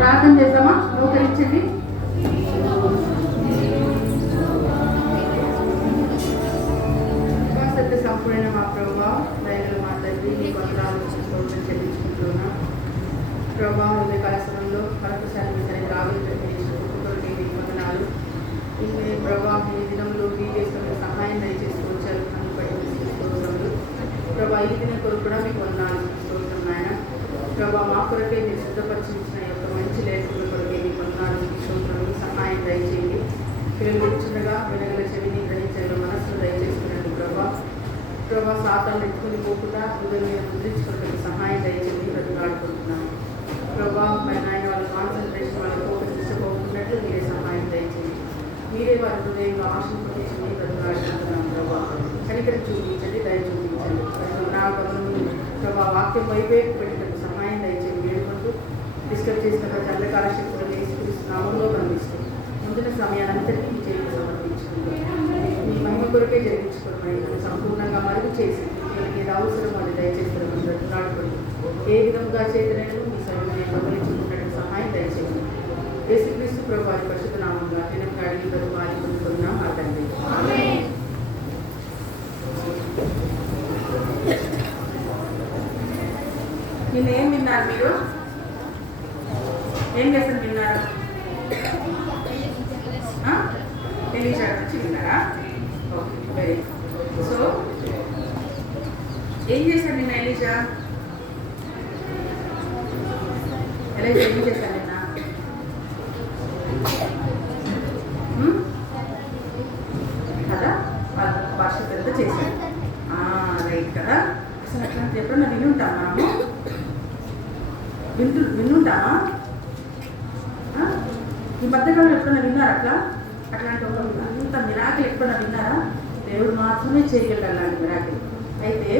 ప్రార్థన చేద్దామా? మోకరించండి. సత్య సంపూర్ణ మా ప్రభువా, దయగల మా తండ్రి, నీ వందనాలు చెల్లించుకుంటున్నా ప్రభా. హృదయ కలసనంలో మరొకసారి మీ సరే రాబోయే నీ వందనాలు. ఈ ప్రభా ఈ దినంలో ఈ దేశంలో సహాయం దయచేసి వచ్చారు స్తోత్రములు ప్రభా. ఈ దినం కొరకు కూడా మీకు వందనాలు స్తోత్రం నాయన ప్రభా. మా కొరకే మీరు సిద్ధపరిచిన యొక్క మంచి లేఖల కొరకే మీకు వందనాలు స్తోత్రములు. సహాయం దయచేయండి. పిల్లలు కూర్చుండగా వినగల చెవిని గ్రహించగల మనసును దయచేసుకున్నాను ప్రభా. ప్రభా సాతాన్ని ఎత్తుకుని పోకుండా హృదయం మీద ముద్రించుకున్న సహాయం దయచేసి బ్రతికాడుకుంటున్నాను ప్రభా. మరి నాయన వాళ్ళ కాన్సన్ట్రేషన్ వాళ్ళ ఫోకస్ తీసుకోకున్నట్లు మీరే సహాయం దయచేయండి. మీరే వారి హృదయంలో ఆశింపజేసి బ్రతికాడుకుంటున్నాను ప్రభా. కనికరం చూపించండి, దయ చూపించండి. నా గమనము ప్రభా వాక్యం వైపే పెట్టినట్టు సహాయం దయచేయండి. వేడుకుంటూ డిస్కస్ చేసిన ప్రతి అంధకార శక్తులను వేసుకున్నాములో గమనిస్తూ ముందున సమయానంతటికీ మీ చేతికి సమర్పించుకుంటాం. మీ మహిమ కొరకే జరిగించుకోవడం సంపూర్ణంగా మరుగు చేసి మీకు ఏది అవసరం అది దయచేస్తారని బ్రతిలాడుకోండి. ఏ విధంగా చేతనైనా మీ సర్వని గమనించుకున్నట్టు సహాయం దయచేయండి. యేసుక్రీస్తు ప్రభువు వారి పరిశుద్ధ నామంగా నేను అడిగి వారి పొందుకున్నాం మా తండ్రి. నిన్న ఏం విన్నారు? మీరు ఏం చేస్తారు విన్నారు? ఎలీషా గురించి విన్నారా? Okay, very good. సో ఏం చేశాడు నిన్న ఎలీషా? ఏం చేశాడు నిన్న? కదా భాష పెద్ద చేశాడు. రైట్ కదా. అసలు అట్లాంటి ఎప్పుడన్నా వినుంటాం మనము? వినుంటామా? ఈ మధ్యకాలంలో ఎప్పుడన్నా విన్నారా అట్లాంటి ఒక అంత మిరాకిల్ ఎప్పుడన్నా విన్నారా? దేవుడు మాత్రమే చేయగలడు అలాంటి మిరాకిల్. అయితే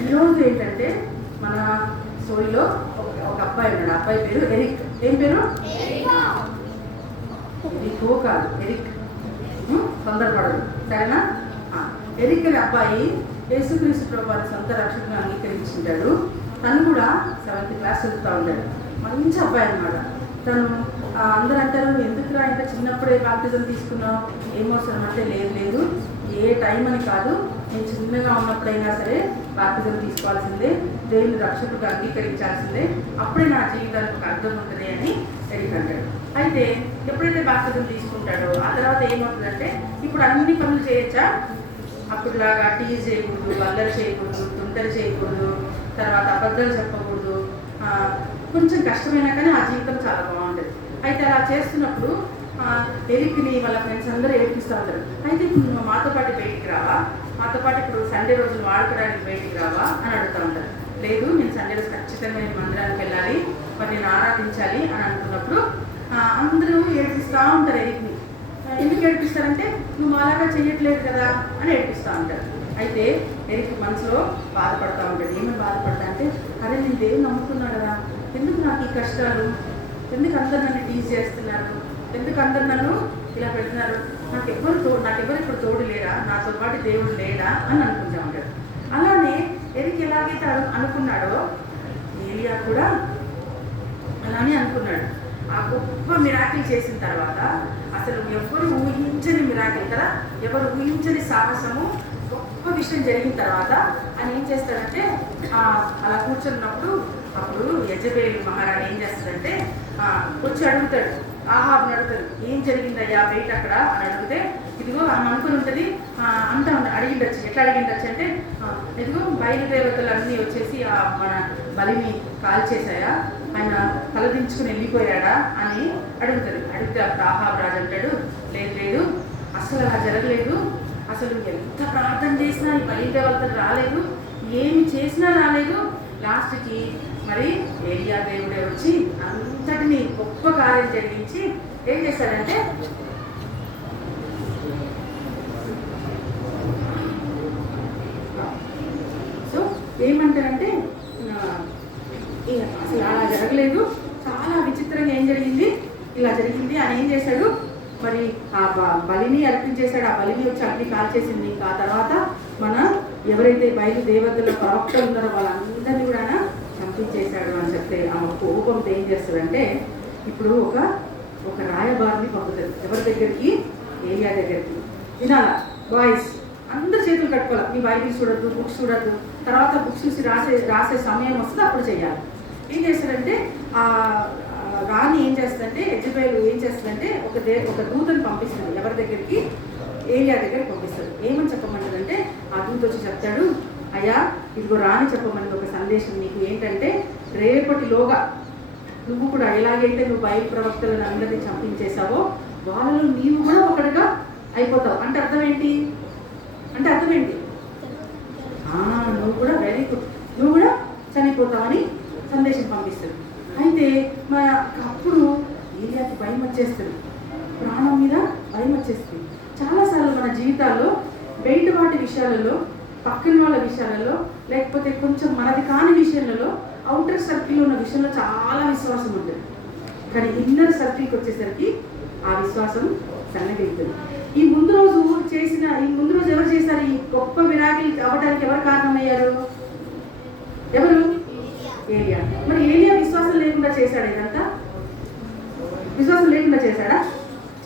ఈరోజు ఏంటంటే మన స్టోరీలో ఒక అబ్బాయి ఉన్నాడు. అబ్బాయి పేరు ఎరిక్. ఏం పేరు? ఎరికో కాదు, ఎరిక్. తొందరపడదు, సరేనా? ఎరిక్ అనే అబ్బాయి యేసుక్రీస్తు ప్రభువారి సొంత రక్షకుని అంగీకరించుంటాడు. తను కూడా 7th క్లాస్ చదువుతూ ఉంటాడు. మంచి అబ్బాయి అన్నమాట. తను అందరూ అంటారు, ఎందుకురా ఇంకా చిన్నప్పుడే బాప్టిజం తీసుకున్నావు? ఏమవసరం అంటే లేదు, ఏ టైం అని కాదు, నేను చిన్నగా ఉన్నప్పుడైనా సరే బాప్టిజం తీసుకోవాల్సిందే, దేవుని రక్షకుడిగా అంగీకరించాల్సిందే, అప్పుడే నా జీవితానికి ఒక అర్థం ఉంటుంది అని ఎరిక్ అంటాడు. అయితే ఎప్పుడైతే బాప్టిజం తీసుకుంటాడో ఆ తర్వాత ఏమవుతుందంటే ఇప్పుడు అన్ని పనులు చేయొచ్చా? అప్పుడులాగా టీజ్ చేయకూడదు, అల్లరి చేయకూడదు, తుంటరి చేయకూడదు, తర్వాత అబద్ధాలు చెప్పకూడదు. కొంచెం కష్టమైనా కానీ ఆ జీవితం చాలా బాగుంటుంది. అయితే అలా చేస్తున్నప్పుడు ఎరిక్ని వాళ్ళ ఫ్రెండ్స్ అందరూ ఏడిపిస్తూ ఉంటారు. అయితే ఇప్పుడు నువ్వు మాతో పాటు బయటికి రావా, మాతో పాటు ఇప్పుడు సండే రోజులు వాడుకోవడానికి బయటికి రావా అని అడుగుతూ ఉంటారు. లేదు, నేను సండే రోజు ఖచ్చితంగా నేను మందిరానికి వెళ్ళాలి, మరి నేను ఆరాధించాలి అని అనుకున్నప్పుడు అందరూ ఏడిపిస్తూ ఉంటారు ఎరిక్ని. ఎందుకు ఏడిపిస్తారంటే నువ్వు అలాగా చెయ్యట్లేదు కదా అని ఏడిపిస్తూ ఉంటారు. అయితే ఎరిక్ మనసులో బాధపడుతూ ఉంటాడు. ఏమని బాధపడతా అంటే, అరే నేను దేవుని నమ్ముతున్నా కదా, ఎందుకు నాకు ఈ కష్టాలు, ఎందుకు అందరు నన్ను టీజ్ చేస్తున్నారు, ఎందుకు అందరు నన్ను ఇలా పెడుతున్నారు, నాకెవరు ఇప్పుడు తోడు లేరా, నాతో పాటు దేవుడు లేడా అని అనుకుంటా ఉంటాడు. అలానే ఎరిక్ ఎలాగైతే అనుకున్నాడో ఏలియా కూడా అలానే అనుకున్నాడు. ఆ గొప్ప మిరాకిల్ చేసిన తర్వాత అసలు ఎవరు ఊహించని మిరాకిల్ కదా, ఎవరు ఊహించని సాహసము, గొప్ప విషయం జరిగిన తర్వాత ఆయన ఏం చేస్తాడంటే అలా కూర్చున్నప్పుడు అప్పుడు యజబేలు మహారాణి ఏం చేస్తాడంటే వచ్చి అడుగుతాడు, ఆహాబ్ని అడుగుతాడు, ఏం జరిగిందయ్యా బయట అక్కడ అని అడిగితే, ఇదిగో ఆమె అనుకుని ఉంటుంది అంతా అడిగిండొచ్చు. ఎట్లా అడిగిండొచ్చు అంటే, ఇదిగో బయలుదేవతలు అన్నీ వచ్చేసి మన బలిని కాల్చేశాయా, ఆయన తలదించుకుని వెళ్ళిపోయాడా అని అడుగుతాడు. అడిగితే అప్పుడు ఆహాబ్ రాజు అంటాడు, లేదు, అసలు అలా జరగలేదు, అసలు ఎంత ప్రార్థన చేసినా ఈ బయలుదేవతలు రాలేదు, ఏమి చేసినా రాలేదు. లాస్ట్కి మరి ఏలియా దేవుడే వచ్చి అంతటిని గొప్ప కార్యం జరిగించి ఏం చేశాడంటే, సో ఏమంటారంటే అసలు అలా జరగలేదు, చాలా విచిత్రంగా ఏం జరిగింది, ఇలా జరిగింది అని ఏం చేశాడు, మరి ఆ బలిని అర్పించేశాడు. ఆ బలిని వచ్చి అగ్ని కాల్చేసింది. ఇంకా ఆ తర్వాత మన ఎవరైతే బయలుదేవతల ప్రవక్తలు ఉన్నారో వాళ్ళందరినీ కూడా చంపించేశాడు అని చెప్తే ఆ కోపంతో ఏం చేస్తాడంటే ఇప్పుడు ఒక రాయబారిని పంపుతారు ఎవరి దగ్గరికి? ఏలియా దగ్గరికి. వినాలా బాయ్స్? అందరు చేతులు కట్టుకోవాలి. మీ బైబిల్ చూడద్దు, బుక్స్ చూడద్దు. తర్వాత బుక్స్ చూసి రాసే సమయం వస్తుంది, అప్పుడు చేయాలి. ఏం చేస్తారంటే రాణి ఏం చేస్తుందంటే, యెజబెలు ఏం చేస్తుందంటే ఒక దూతను పంపిస్తుంది. ఎవరి దగ్గరికి? ఏలియా దగ్గరికి పంపిస్తారు. ఏమని చెప్పమంటారంటే, ఆ దూత వచ్చి చెప్తాడు, అయ్యా ఇదిగో రాణి చెప్పమని ఒక సందేశం నీకు ఏంటంటే, రేపటిలోగా నువ్వు కూడా ఎలాగైతే నువ్వు బయలు ప్రవక్తలను అందరినీ చంపించేశావో వాళ్ళలో నీవు కూడా ఒకటిగా అయిపోతావు. అంటే అర్థం ఏంటి? నువ్వు కూడా వెరీ గుడ్, నువ్వు కూడా చనిపోతావని సందేశం పంపిస్తుంది. అయితే అప్పుడు ఏలియాకి భయం వచ్చేస్తుంది, ప్రాణం మీద భయం వచ్చేస్తుంది. చాలాసార్లు మన జీవితాల్లో బయట వాటి విషయాలలో, పక్కన వాళ్ళ విషయాలలో, లేకపోతే కొంచెం మనది కాని విషయాలలో, అవుటర్ సర్కిల్ ఉన్న విషయంలో చాలా విశ్వాసం ఉంటుంది. కానీ ఇన్నర్ సర్కిల్కి వచ్చేసరికి ఆ విశ్వాసం సన్నగిలుతుంది. ఈ ముందు రోజు ఎవరు చేశారు? ఈ గొప్ప విరాగిల్ అవ్వడానికి ఎవరు కారణమయ్యారు? ఎవరు? ఏలియా. మరి ఏలియా విశ్వాసం లేకుండా చేశాడు ఇదంతా? విశ్వాసం లేకుండా చేశాడా?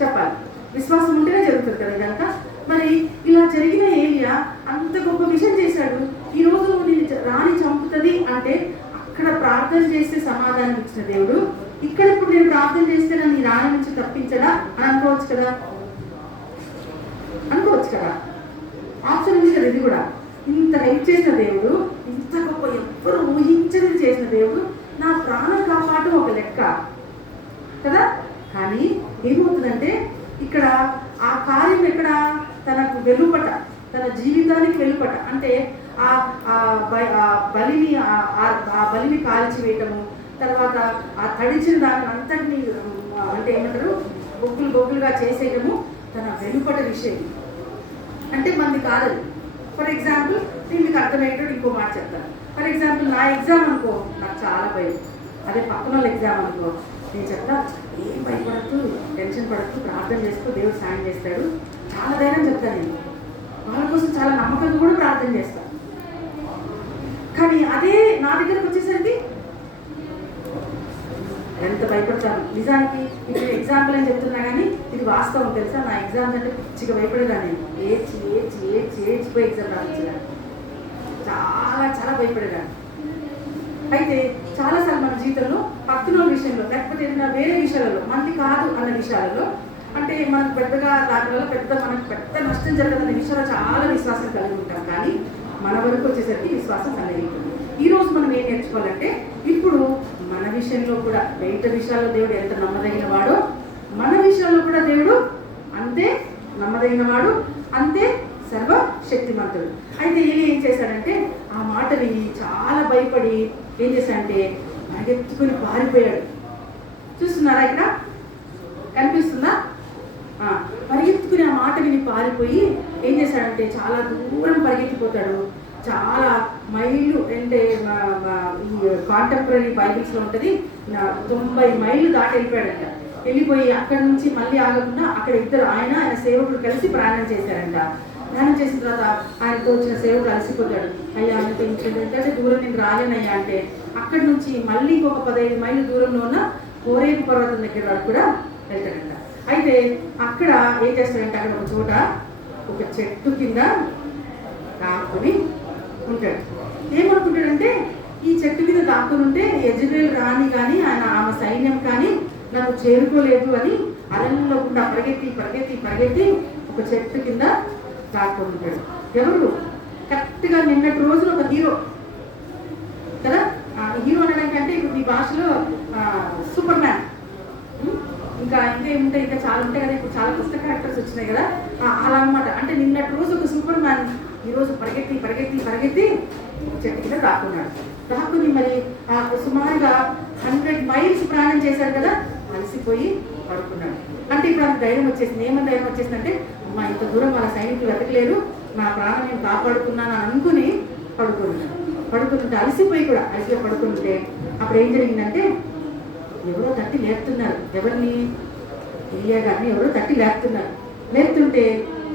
చెప్పాలి. విశ్వాసం ఉంటేనే జరుగుతుంది కదా ఇదంతా. మరి ఇలా జరిగిన ఏలియా అంత గొప్ప విషయం చేశాడు. ఈరోజు నేను రాణి చంపుతుంది అంటే అక్కడ ప్రార్థన చేస్తే సమాధానం ఇచ్చిన దేవుడు, ఇక్కడ ఇప్పుడు నేను ప్రార్థన చేస్తే నన్ను ఈ రాణి నుంచి తప్పించడా అని అనుకోవచ్చు కదా. ఆప్షన్ ఉంది కదా. ఇది కూడా ఇంత హెల్ప్ చేసిన దేవుడు, ఇంత గొప్ప ఎవ్వరు ఊహించని చేసిన దేవుడు, నా ప్రాణం కాపాడు ఒక లెక్క కదా. కానీ ఏమవుతుందంటే ఇక్కడ ఆ కార్యం ఎక్కడ? తనకు వెలుపట, తన జీవితానికి వెలుపట. అంటే ఆ బలిని కాల్చివేయటము, తర్వాత ఆ తడిచిన దాన్ని అంతటినీ అంటే ఏమంటారు బొగ్గులుగా చేసేయటము తన వెలుపట విషయం. అంటే మంది కాదు. ఫర్ ఎగ్జాంపుల్ నేను మీకు అర్థమయ్యేటప్పుడు ఇంకో మాట చెప్తాను. ఫర్ ఎగ్జాంపుల్ నా ఎగ్జామ్ అనుకో, నాకు చాలా భయం. అదే పక్కన వాళ్ళ ఎగ్జామ్ అనుకో, నేను చెప్తా ఏం భయపడద్దు, టెన్షన్ పడద్దు, ప్రార్థన చేస్తూ దేవుడు సాయం చేస్తాడు, చాలా ధైర్యం చెప్తాను. నేను వాళ్ళ కోసం చాలా నమ్మకంగా కూడా ప్రార్థన చేస్తాను. కానీ అదే నా దగ్గరకు వచ్చేసరికి ఎంత భయపడతాను. నిజానికి ఇప్పుడు ఎగ్జాంపుల్ అని చెప్తున్నా కానీ ఇది వాస్తవం తెలుసా. నా ఎగ్జామ్స్ అంటే పిచ్చిగా భయపడేదాన్ని. ఏడ్చిపోయి ఎగ్జామ్ రాయించడానికి చాలా భయపడేదాన్ని. అయితే చాలాసార్లు మన జీవితంలో పక్కన విషయంలో, లేకపోతే ఏదైనా వేరే విషయాలలో, మంది కాదు అన్న విషయాలలో, అంటే మనకు పెద్దగా దానివల్ల మనకు పెద్ద నష్టం జరగదన్న విషయంలో చాలా విశ్వాసం కలిగి ఉంటాం. కానీ మన వరకు వచ్చేసరికి విశ్వాసం కలిగి ఉంటుంది. ఈరోజు మనం ఏం నేర్చుకోవాలంటే, ఇప్పుడు మన విషయంలో కూడా బయట విషయాల్లో దేవుడు ఎంత నమ్మదగిన వాడో, మన విషయాల్లో కూడా దేవుడు అంతే నమ్మదగిన వాడు, అంతే సర్వశక్తిమంతుడు. అయితే ఏం చేశాడంటే, ఆ మాట విని చాలా భయపడి ఏం చేశాడంటే పరిగెత్తుకుని పారిపోయాడు. చూస్తున్నారా? ఇక్కడ కనిపిస్తుందా? పరిగెత్తుకుని ఆ మాట విని పారిపోయి ఏం చేశాడంటే చాలా దూరం పరిగెత్తిపోతాడు. చాలా మైళ్ళు, అంటే ఈ కాంటెంపరీ బైబిల్స్లో ఉంటుంది 90 మైళ్ళు దాటి వెళ్ళిపోయాడంట. వెళ్ళిపోయి అక్కడి నుంచి మళ్ళీ ఆగకుండా అక్కడ ఇద్దరు ఆయన సేవకుడు కలిసి ప్రయాణం చేశారంట. ప్రయాణం చేసిన తర్వాత ఆయనతో వచ్చిన సేవకుడు అలసిపోతాడు. అయ్యా ఆయనతో ఇంకేంటంటే దూరం నేను రాలేనయ్యా అంటే అక్కడి నుంచి మళ్ళీ ఒక 15 మైళ్ళ దూరంలో ఉన్న కోరేపు పర్వతం దగ్గర వరకు కూడా వెళ్తాడంట. అయితే అక్కడ ఏం చేస్తాడంటే, అక్కడ ఒక చోట ఒక చెట్టు కింద దాక్కుని ఉంటాడు. ఏమనుకుంటాడంటే, ఈ చెట్టు మీద దాక్కుని ఉంటే యెజబెల్ రాణి కానీ ఆమె సైన్యం కానీ నాకు చేరుకోలేదు అని అరణ్యంలో గుండా పరిగెత్తి ఒక చెట్టు కింద దాక్కుని ఉంటాడు. ఎవరు? కరెక్ట్గా నిన్నటి రోజున ఒక హీరో కదా. హీరో అనడానికి అంటే ఇప్పుడు మీ భాషలో సూపర్ మ్యాన్, ఇంకా ఏముంటాయి, ఇంకా చాలా ఉంటాయి కదా. ఇప్పుడు చాలా కొత్త క్యారెక్టర్స్ వచ్చినాయి కదా, అలా అనమాట. అంటే నిన్నటి రోజు ఒక సూపర్ మ్యాన్ ఈరోజు పరిగెత్తి చెట్టు కింద దాక్కుని మరి సుమారుగా 100 మైల్స్ ప్రయాణం చేశాడు కదా, అలసిపోయి పడుకున్నాడు. అంటే ఇప్పుడు అంత ధైర్యం వచ్చేసింది. ఏమని ధైర్యం వచ్చేసిందంటే, అమ్మా ఇంత దూరం వాళ్ళ సైనికులు వెతకలేరు, నా ప్రాణం నేను కాపాడుకున్నాను అనుకుని పడుకుంటుంటే అలసిపోయి పడుకుంటే అప్పుడు ఏం జరిగిందంటే, ఎవరో తట్టి లేపుతున్నారు. ఎవరిని? ఏలియా గారిని ఎవరో తట్టి లేపుతుంటే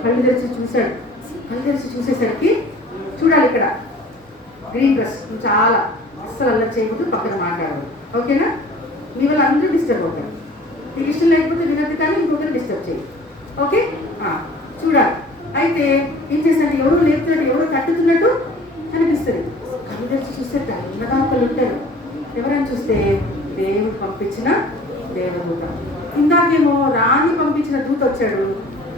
కళ్ళు తెరిచి చూసేసరికి చూడాలి ఇక్కడ గ్రీన్ డ్రెస్, చాలా అస్సలు అల్లరి చేయకుండా పక్కన మాట్లాడాలి. ఓకేనా? మీ వల్ల అందరూ డిస్టర్బ్ అవుతారు. నీకు ఇష్టం లేకపోతే వినద్దు, కానీ ఇంకొకరు డిస్టర్బ్ చేయి. ఓకే, చూడాలి. అయితే ఏం చేశాడు, ఎవరో లేపుతున్నట్టు, ఎవరో తట్టుతున్నట్టు కనిపిస్తుంది. కళ్ళు తెరిచి చూస్తే అన్నదాతలు ఉంటారు. ఎవరైనా చూస్తే దేవుడు పంపించిన దేవదూత. ఇందాకేమో రాణి పంపించిన దూత వచ్చాడు,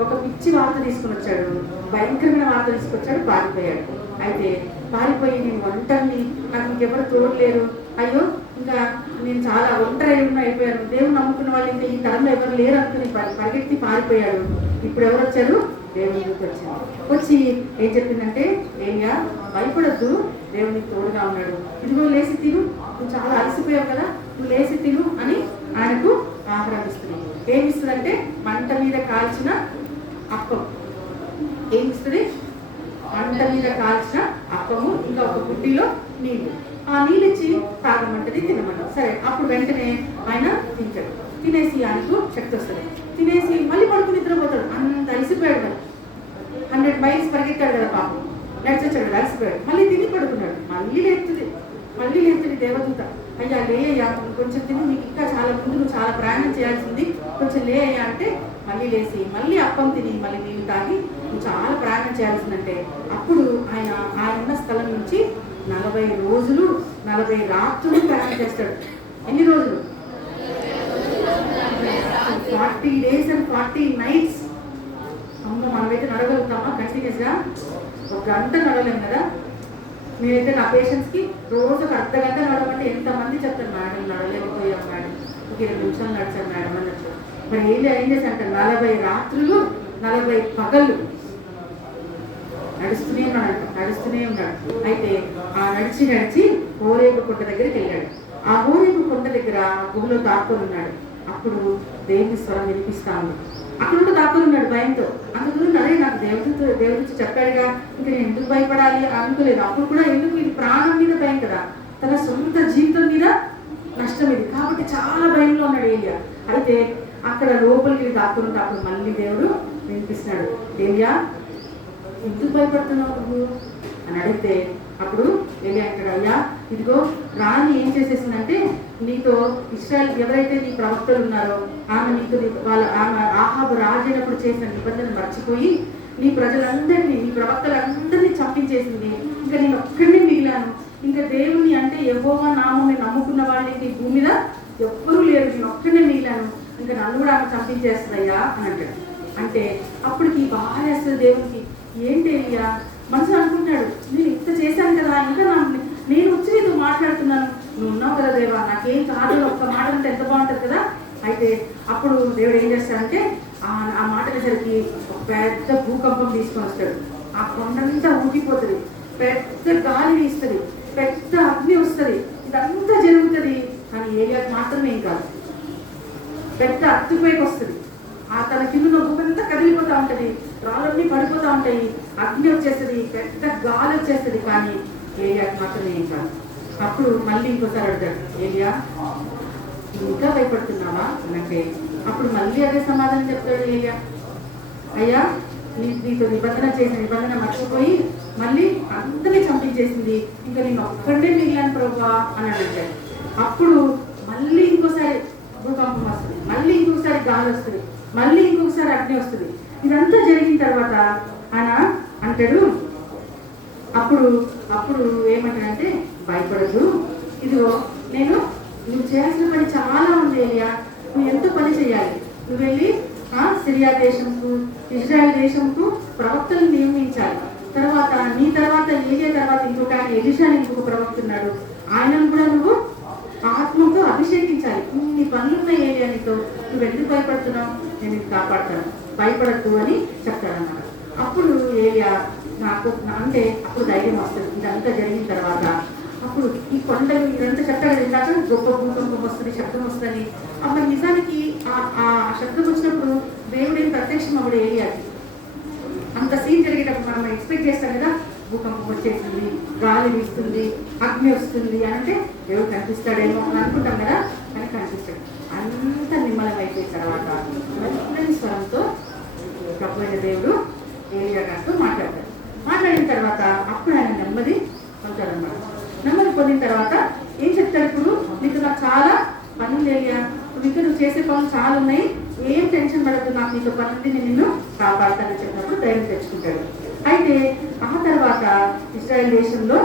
ఒక పిచ్చి వార్త తీసుకుని వచ్చాడు, భయంకరమైన వార్త తీసుకొచ్చాడు, పారిపోయాడు. అయితే పారిపోయి నేను ఒంటరిని, నాకు ఇంకెవరు తోడలేరు, అయ్యో ఇంకా నేను చాలా ఒంటరి అయిపోయాను, దేవుడు నమ్ముకున్న వాళ్ళు ఇంకా ఈ తరంలో ఎవరు లేరు అనుకుని పరిగెత్తి పారిపోయాడు. ఇప్పుడు ఎవరు వచ్చారు, దేవుని దూత వచ్చారు. వచ్చి ఏం చెప్పిందంటే, ఏయ్యా భయపడద్దు, దేవునికి తోడుగా ఉన్నాడు, ఇదిగో లేచి తిను, నువ్వు చాలా అలసిపోయావు కదా, నువ్వు లేచి తిను అని ఆయనకు ఆహారం ఇస్తుంది. ఏమిస్తుందంటే మంట మీద కాల్చిన అప్పం. ఏమిస్తుంది, మంట మీద కాల్చిన అప్పము, ఇంకా ఒక బుడ్డిలో నీళ్లు. ఆ నీళ్ళు ఇచ్చి తాగమంటది, తినమంటది. సరే, అప్పుడు వెంటనే ఆయన తింటాడు. తినేసి ఆయనకు శక్తి వస్తుంది. తినేసి మళ్ళీ పడుకుని నిద్రపోతాడు. అంత అలసిపోయాడు కదా, 100 మైల్స్ పరిగెత్తాడు కదా పాపం, నడిచొచ్చాడు కదా, అలసిపోయాడు. మళ్ళీ తిని పడుకున్నాడు. మళ్ళీ లేపుతుంది దేవదూత, అయ్యా లేయ్యా, కొంచెం తిని, నీకు ఇంకా చాలా ముందు నువ్వు చాలా ప్రయాణం చేయాల్సింది, కొంచెం లేయ్యా అంటే మళ్ళీ లేచి మళ్ళీ అప్పం తిని మళ్ళీ నీళ్ళు తాగి నువ్వు చాలా ప్రయాణం చేయాల్సిందంటే అప్పుడు ఆయన ఉన్న స్థలం నుంచి 40 రోజులు 40 రాత్రులు ప్రయాణం చేస్తాడు. ఎన్ని రోజులు? 40 days and 40 nights. అమ్మ, మనమైతే నడగలుగుతామా కంటిన్యూస్గా? ఒక గంట నడవలేం కదా. నేనైతే నా పేషెంట్స్కి రోజు ఒక అర్ధగంట నడవమంటే ఎంతమంది చెప్తాను, మేడం నడవలేకపోయాం మేడం, ఒక 20 నిమిషాలు నడిచాను మేడం అని వచ్చాను. మరి ఏం చేశానంటే 40 రాత్రులు 40 పగళ్ళు నడుస్తూనే ఉన్నాడు. అయితే ఆ నడిచి హోరేబు కొండ దగ్గరికి వెళ్ళాడు. ఆ హోరేబు కొండ దగ్గర గుహలో దాక్కుని ఉన్నాడు. అప్పుడు దేవుని స్వరం వినిపిస్తా ఉంది. అక్కడ దాక్కుని ఉన్నాడు భయంతో. అందుకు అదే నాకు దేవుడికి చెప్పాడుగా, ఇంకా నేను ఎందుకు భయపడాలి అనుకోలేదు. అప్పుడు కూడా ఎందుకు, ఇది ప్రాణం మీద భయం కదా, తన సొంత జీవితం మీద నష్టం ఇది, కాబట్టి చాలా భయంలో ఉన్నాడు ఏలియా. అయితే అక్కడ లోపలికి దాక్కుని అప్పుడు మళ్ళీ దేవుడు వినిపిస్తున్నాడు, ఏలియా ఎందుకు భయపడుతున్నావు నువ్వు అని అడిగితే అప్పుడు ఏలియా అంటాడు, అయ్యా ఇదిగో రాణి ఏం చేసేసిందంటే, నీతో ఇశ్రాయేల్ ఎవరైతే నీ ప్రవక్తలు ఉన్నారో ఆమె ఆహాబు రాజైనప్పుడు చేసిన నిబంధన మర్చిపోయి నీ ప్రజలందరినీ, నీ ప్రవక్తలందరినీ చంపించేసింది. ఇంకా నేను ఒక్కడిని మిగిలాను. ఇంకా దేవుని అంటే యెహోవా నామం నమ్ముకున్న వాళ్ళకి భూమి మీద ఎవ్వరూ లేరు, నేను ఒక్కడినే మిగిలాను, ఇంకా నన్ను కూడా ఆమె చంపించేస్తుందయ్యా అని అంటాడు. అంటే అప్పటికి బాగా వేస్తుంది దేవునికి. ఏంటి అయ్యా మనసు అనుకుంటాడు, నేను ఇంత చేశాను కదా, ఇంకా నేను వచ్చి నీతో మాట్లాడుతున్నాను, నువ్వు ఉన్నావు కదా దేవా, నాకేం కాదు, ఒక్క మాట అంటే ఎంత బాగుంటుంది కదా. అయితే అప్పుడు దేవుడు ఏం చేస్తాడంటే ఆ మాట అనేసరికి ఒక పెద్ద భూకంపం తీసుకొని వస్తాడు. ఆ కొండంతా ఊగిపోతుంది, పెద్ద గాలి వీస్తుంది, పెద్ద అగ్ని వస్తుంది, ఇదంతా జరుగుతుంది. కానీ ఏలియాకి మాత్రమే ఏం కాదు, పెద్ద అత్తుపైకి వస్తుంది. ఆ తన కింద భూమంతా కదిలిపోతూ ఉంటుంది, రాళ్ళన్నీ పడిపోతూ ఉంటాయి, అగ్ని వచ్చేస్తుంది, పెద్ద గాలి వచ్చేస్తుంది. కానీ ఏలియాకి మాత్రమే ఏం కాదు. అప్పుడు మళ్ళీ ఇంకోసారి అడుగుతాడు, ఏలియా ఇంకా భయపడుతున్నావా అంటే అప్పుడు మళ్ళీ అదే సమాధానం చెప్తాడు ఏలియా, అయ్యా నీతో నిబంధన మర్చిపోయి మళ్ళీ అందరినీ చంపించేసింది, ఇంకా నేను ఒక్కడే మిగిలాను ప్రభా అని అడిగాడు. అప్పుడు మళ్ళీ ఇంకోసారి భూకంపం వస్తుంది, మళ్ళీ ఇంకొకసారి గాలి వస్తుంది, మళ్ళీ ఇంకొకసారి అగ్ని వస్తుంది. ఇదంతా జరిగిన తర్వాత ఆయన అంటాడు, అప్పుడు ఏమంటాడంటే, భయపడదు, ఇదిగో నువ్వు చేయాల్సిన పని చాలా ఉంది ఏలియా, నువ్వు ఎంతో పని చేయాలి. నువ్వు వెళ్ళి సిరియా దేశంకు, ఇజ్రాయెల్ దేశంకు ప్రవక్తలను నియమించాలి. నీ తర్వాత ఏలియా తర్వాత ఇంకొక ఆయన ఎలీషా ఇంకొక ప్రవక్త ఉన్నాడు, ఆయనను కూడా నువ్వు ఆత్మతో అభిషేకించాలి. నీ పనులున్న ఏలియా నీతో, నువ్వు ఎందుకు భయపడుతున్నావు, నేను నీకు కాపాడుతాను, భయపడద్దు అని చెప్తాడన్నమాట. అప్పుడు ఏలియా అప్పుడు ధైర్యం వస్తుంది. ఇదంతా జరిగిన తర్వాత అప్పుడు ఈ కొండలు ఇదంతా చెప్తాడు, ఇందాక గొప్ప భూకంపం వస్తుంది, శబ్దం వస్తుంది. అప్పుడు నిజానికి ఆ శబ్దం వచ్చినప్పుడు దేవుడేం ప్రత్యక్షం అప్పుడు ఏలియాకి. అంత సీన్ జరిగేటప్పుడు మనం ఎక్స్పెక్ట్ చేస్తాం కదా, భూకంపం వచ్చేసింది, గాలి వీస్తుంది, అగ్ని వస్తుంది అని అంటే దేవుడు కనిపిస్తాడేమో అని అనుకుంటాం కదా, కానీ కనిపిస్తాడు. అంత నిమ్మలం అయిపోయిన తర్వాత మెల్లని స్వరంతో ప్రభువైన దేవుడు ఏలియా గారితో మాట్లాడిన తర్వాత అప్పుడు ఆయన నెమ్మది పొందాడన్నమాట. నెమ్మది పొందిన తర్వాత ఏం చెప్తాడు, ఇప్పుడు నీకు నాకు చాలా పనులు ఏలియా, నువ్వు చేసే పనులు చాలా ఉన్నాయి, ఏం టెన్షన్ పడద్దు, నాకు నీతో పని ఉంది, నేను నిన్ను కాపాడుతానని చెప్పినప్పుడు ధైర్యం తెచ్చుకుంటాడు. అయితే ఆ తర్వాత ఇశ్రాయేల్ దేశంలో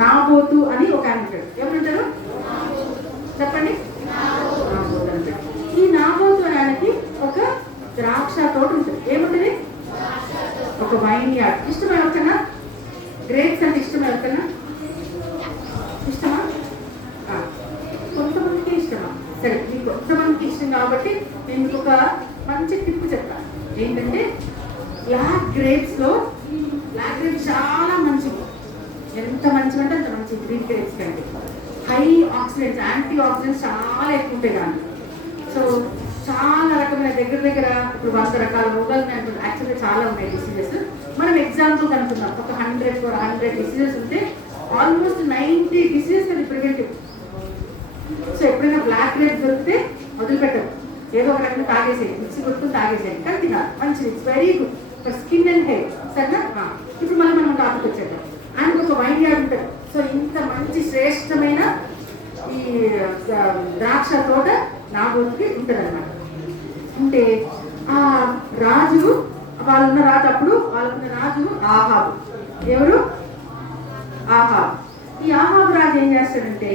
నాబోతు అని ఒక ఆయన ఉంటాడు. ఎవరుంటారు చెప్పండి? నాబోతు అంటాడు. ఈ నాబోతు అనే ఆయనకి ఒక ద్రాక్ష తోట ఉంటుంది. ఏముంటుంది? ఒక వైన్ యార్డ్. ఇష్టమా ఎవరికన్నా? గ్రేప్స్ అంటే ఇష్టమా ఎవరికన్నా? ఇష్టమా? కొంతమందికి ఇష్టమా? సరే, మీకు కొంతమందికి ఇష్టం కాబట్టి నేను మీకు ఒక మంచి టిప్ చెప్తాను. ఏంటంటే బ్లాక్ గ్రేప్స్ చాలా మంచిది. ఎంత మంచిదంటే అంత మంచి గ్రీన్ గ్రేప్స్ కంటే. హై ఆక్సిడెంట్స్, యాంటీ ఆక్సిడెంట్స్ చాలా ఎక్కువ ఉంటాయి దాన్ని. సో చాలా రకమైన దగ్గర ఇప్పుడు 100 రకాల రోగాలు యాక్చువల్గా చాలా ఉన్నాయి డిసీజెస్. మనం ఎగ్జాంపుల్ కనుక్కున్నాం, ఒక 100 డిసీజెస్ ఉంటే ఆల్మోస్ట్ 90 డిసీజెస్ అది ప్రివెంటివ్. సో ఎప్పుడైనా బ్లాక్ గ్రేప్ దొరికితే వదిలిపెట్టదు, ఏదో ఒక రకంగా తాగేసేది, మిక్సీ కొట్టుకుని తాగేసేది. కానీ తినాలి, మంచిది, it's very good for skin and hair. సరేనా? ఇప్పుడు మనం టాపిక్ వచ్చేద్దాం. ఆయనకు ఒక వైన్ యార్డ్ ఉంటుంది. సో ఇంత మంచి శ్రేష్టమైన ఈ ద్రాక్ష తోట నాబోతుకి ఉంటుంది అన్నమాట. అంటే ఆ రాజు, వాళ్ళున్న రాజు, అప్పుడు వాళ్ళకున్న రాజు ఆహాబు. ఎవరు? ఆహాబు. ఈ ఆహాబు రాజు ఏం చేస్తాడంటే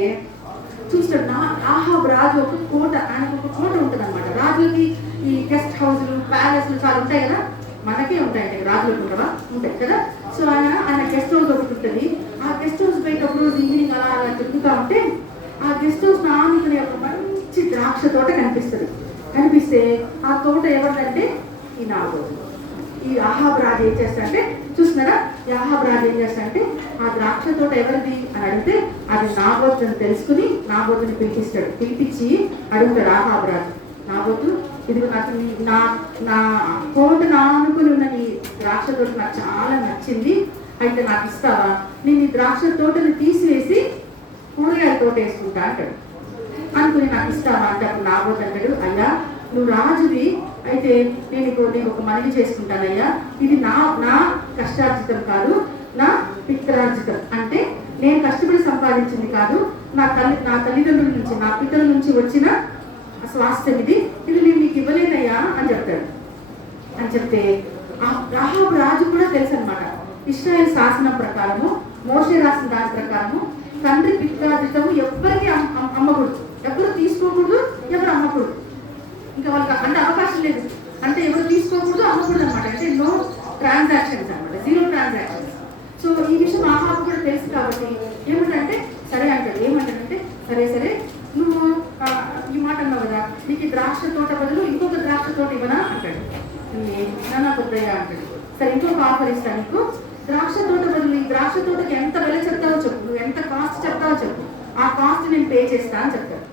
చూస్తాడు. ఆహాబు రాజు ఒక కోట, ఆయనకు ఒక కోట ఉంటుంది అనమాట. రాజులకి ఈ గెస్ట్ హౌస్లు, ప్యాలెస్లు చాలా ఉంటాయి కదా, మనకే ఉంటాయండి, రాజులకు ఉండవా? ఉంటాయి కదా. సో ఆయన గెస్ట్ హౌస్ ఒకటి ఉంటుంది. ఆ గెస్ట్ హౌస్ బయట ఒక రోజు ఈవినింగ్ అలా తిరుగుతూ ఉంటే ఆ గెస్ట్ హౌస్ నానుకునే ఒక మంచి ద్రాక్ష తోట కనిపిస్తుంది. కనిపిస్తే ఆ తోట ఎవరిదంటే ఈ నాబోతు. ఈ ఆహాబు రాజు ఏం చేస్తాడంటే, చూస్తున్నారా, ఈ ఆహాబు రాజు ఏం చేస్తాడంటే ఆ ద్రాక్ష తోట ఎవరిది అని అడిగితే అది నాబోతు అని తెలుసుకుని నాబోతుని పిలిపిస్తాడు. పిలిపించి అడుగుతాడు ఆహాబు రాజు, నాబోతు, ఇది నాకు నా తోట నానుకుని ఉన్న నీ ద్రాక్ష తోట నాకు చాలా నచ్చింది, అయితే నాకు ఇస్తావా? నేను ఈ ద్రాక్ష తోటని తీసివేసి కూరగాయల తోట వేసుకుంటా అంటాడు. అనుకుని నాకు ఇస్తావా అంటే అప్పుడు నాబోతు అంటాడు, అయ్యా నువ్వు రాజువి, అయితే నీకు ఒక మనవి చేసుకుంటానయ్యా, ఇది నా కష్టార్జితం కాదు, నా పిత్రార్జితం. అంటే నేను కష్టపడి సంపాదించింది కాదు, నా తల్లిదండ్రుల నుంచి, నా పితరుల నుంచి వచ్చిన స్వాస్థ్యం ఇది నేను నీకు ఇవ్వలేదయ్యా అని చెప్తాడు. అని చెప్తే ఆహాబు రాజు కూడా తెలుసు అనమాట. ఇశ్రాయేల్ శాసనం ప్రకారము, మోషే రాసిన దాని ప్రకారము తండ్రి పిత్రార్జితము ఎవ్వరికి అమ్మకూడదు, ఎవరు తీసుకోకూడదు, ఎవరు అమ్మకూడదు. ఇంకా వాళ్ళకి అంటే అవకాశం లేదు, అంటే ఎవరు తీసుకోకూడదు, అమ్మకూడదు అనమాట. అంటే నో ట్రాన్సాక్షన్స్ అనమాట, 0 ట్రాన్సాక్షన్స్. సో ఈ విషయం ఆహాబు కూడా తెలుసు కాబట్టి ఏమంటే సరే అంటాడు. ఏమంటాడంటే సరే నువ్వు ఈ మాట అన్నావు కదా, నీకు ఈ ద్రాక్ష తోట బదులు ఇంకొక ద్రాక్ష తోట ఇవ్వనా అంటాడు. ఏమన్నా కొద్దయ్యా అంటాడు. సరే ఇంకొక ఆఫర్ ఇస్తాను నీకు, ద్రాక్ష తోట బదులు ఈ ద్రాక్ష తోటకి ఎంత వెల చెప్తావో చెప్పు, నువ్వు ఎంత కాస్ట్ చెప్తావో చెప్పు, ఆ కాస్ట్ నేను పే చేస్తా అని చెప్తాడు.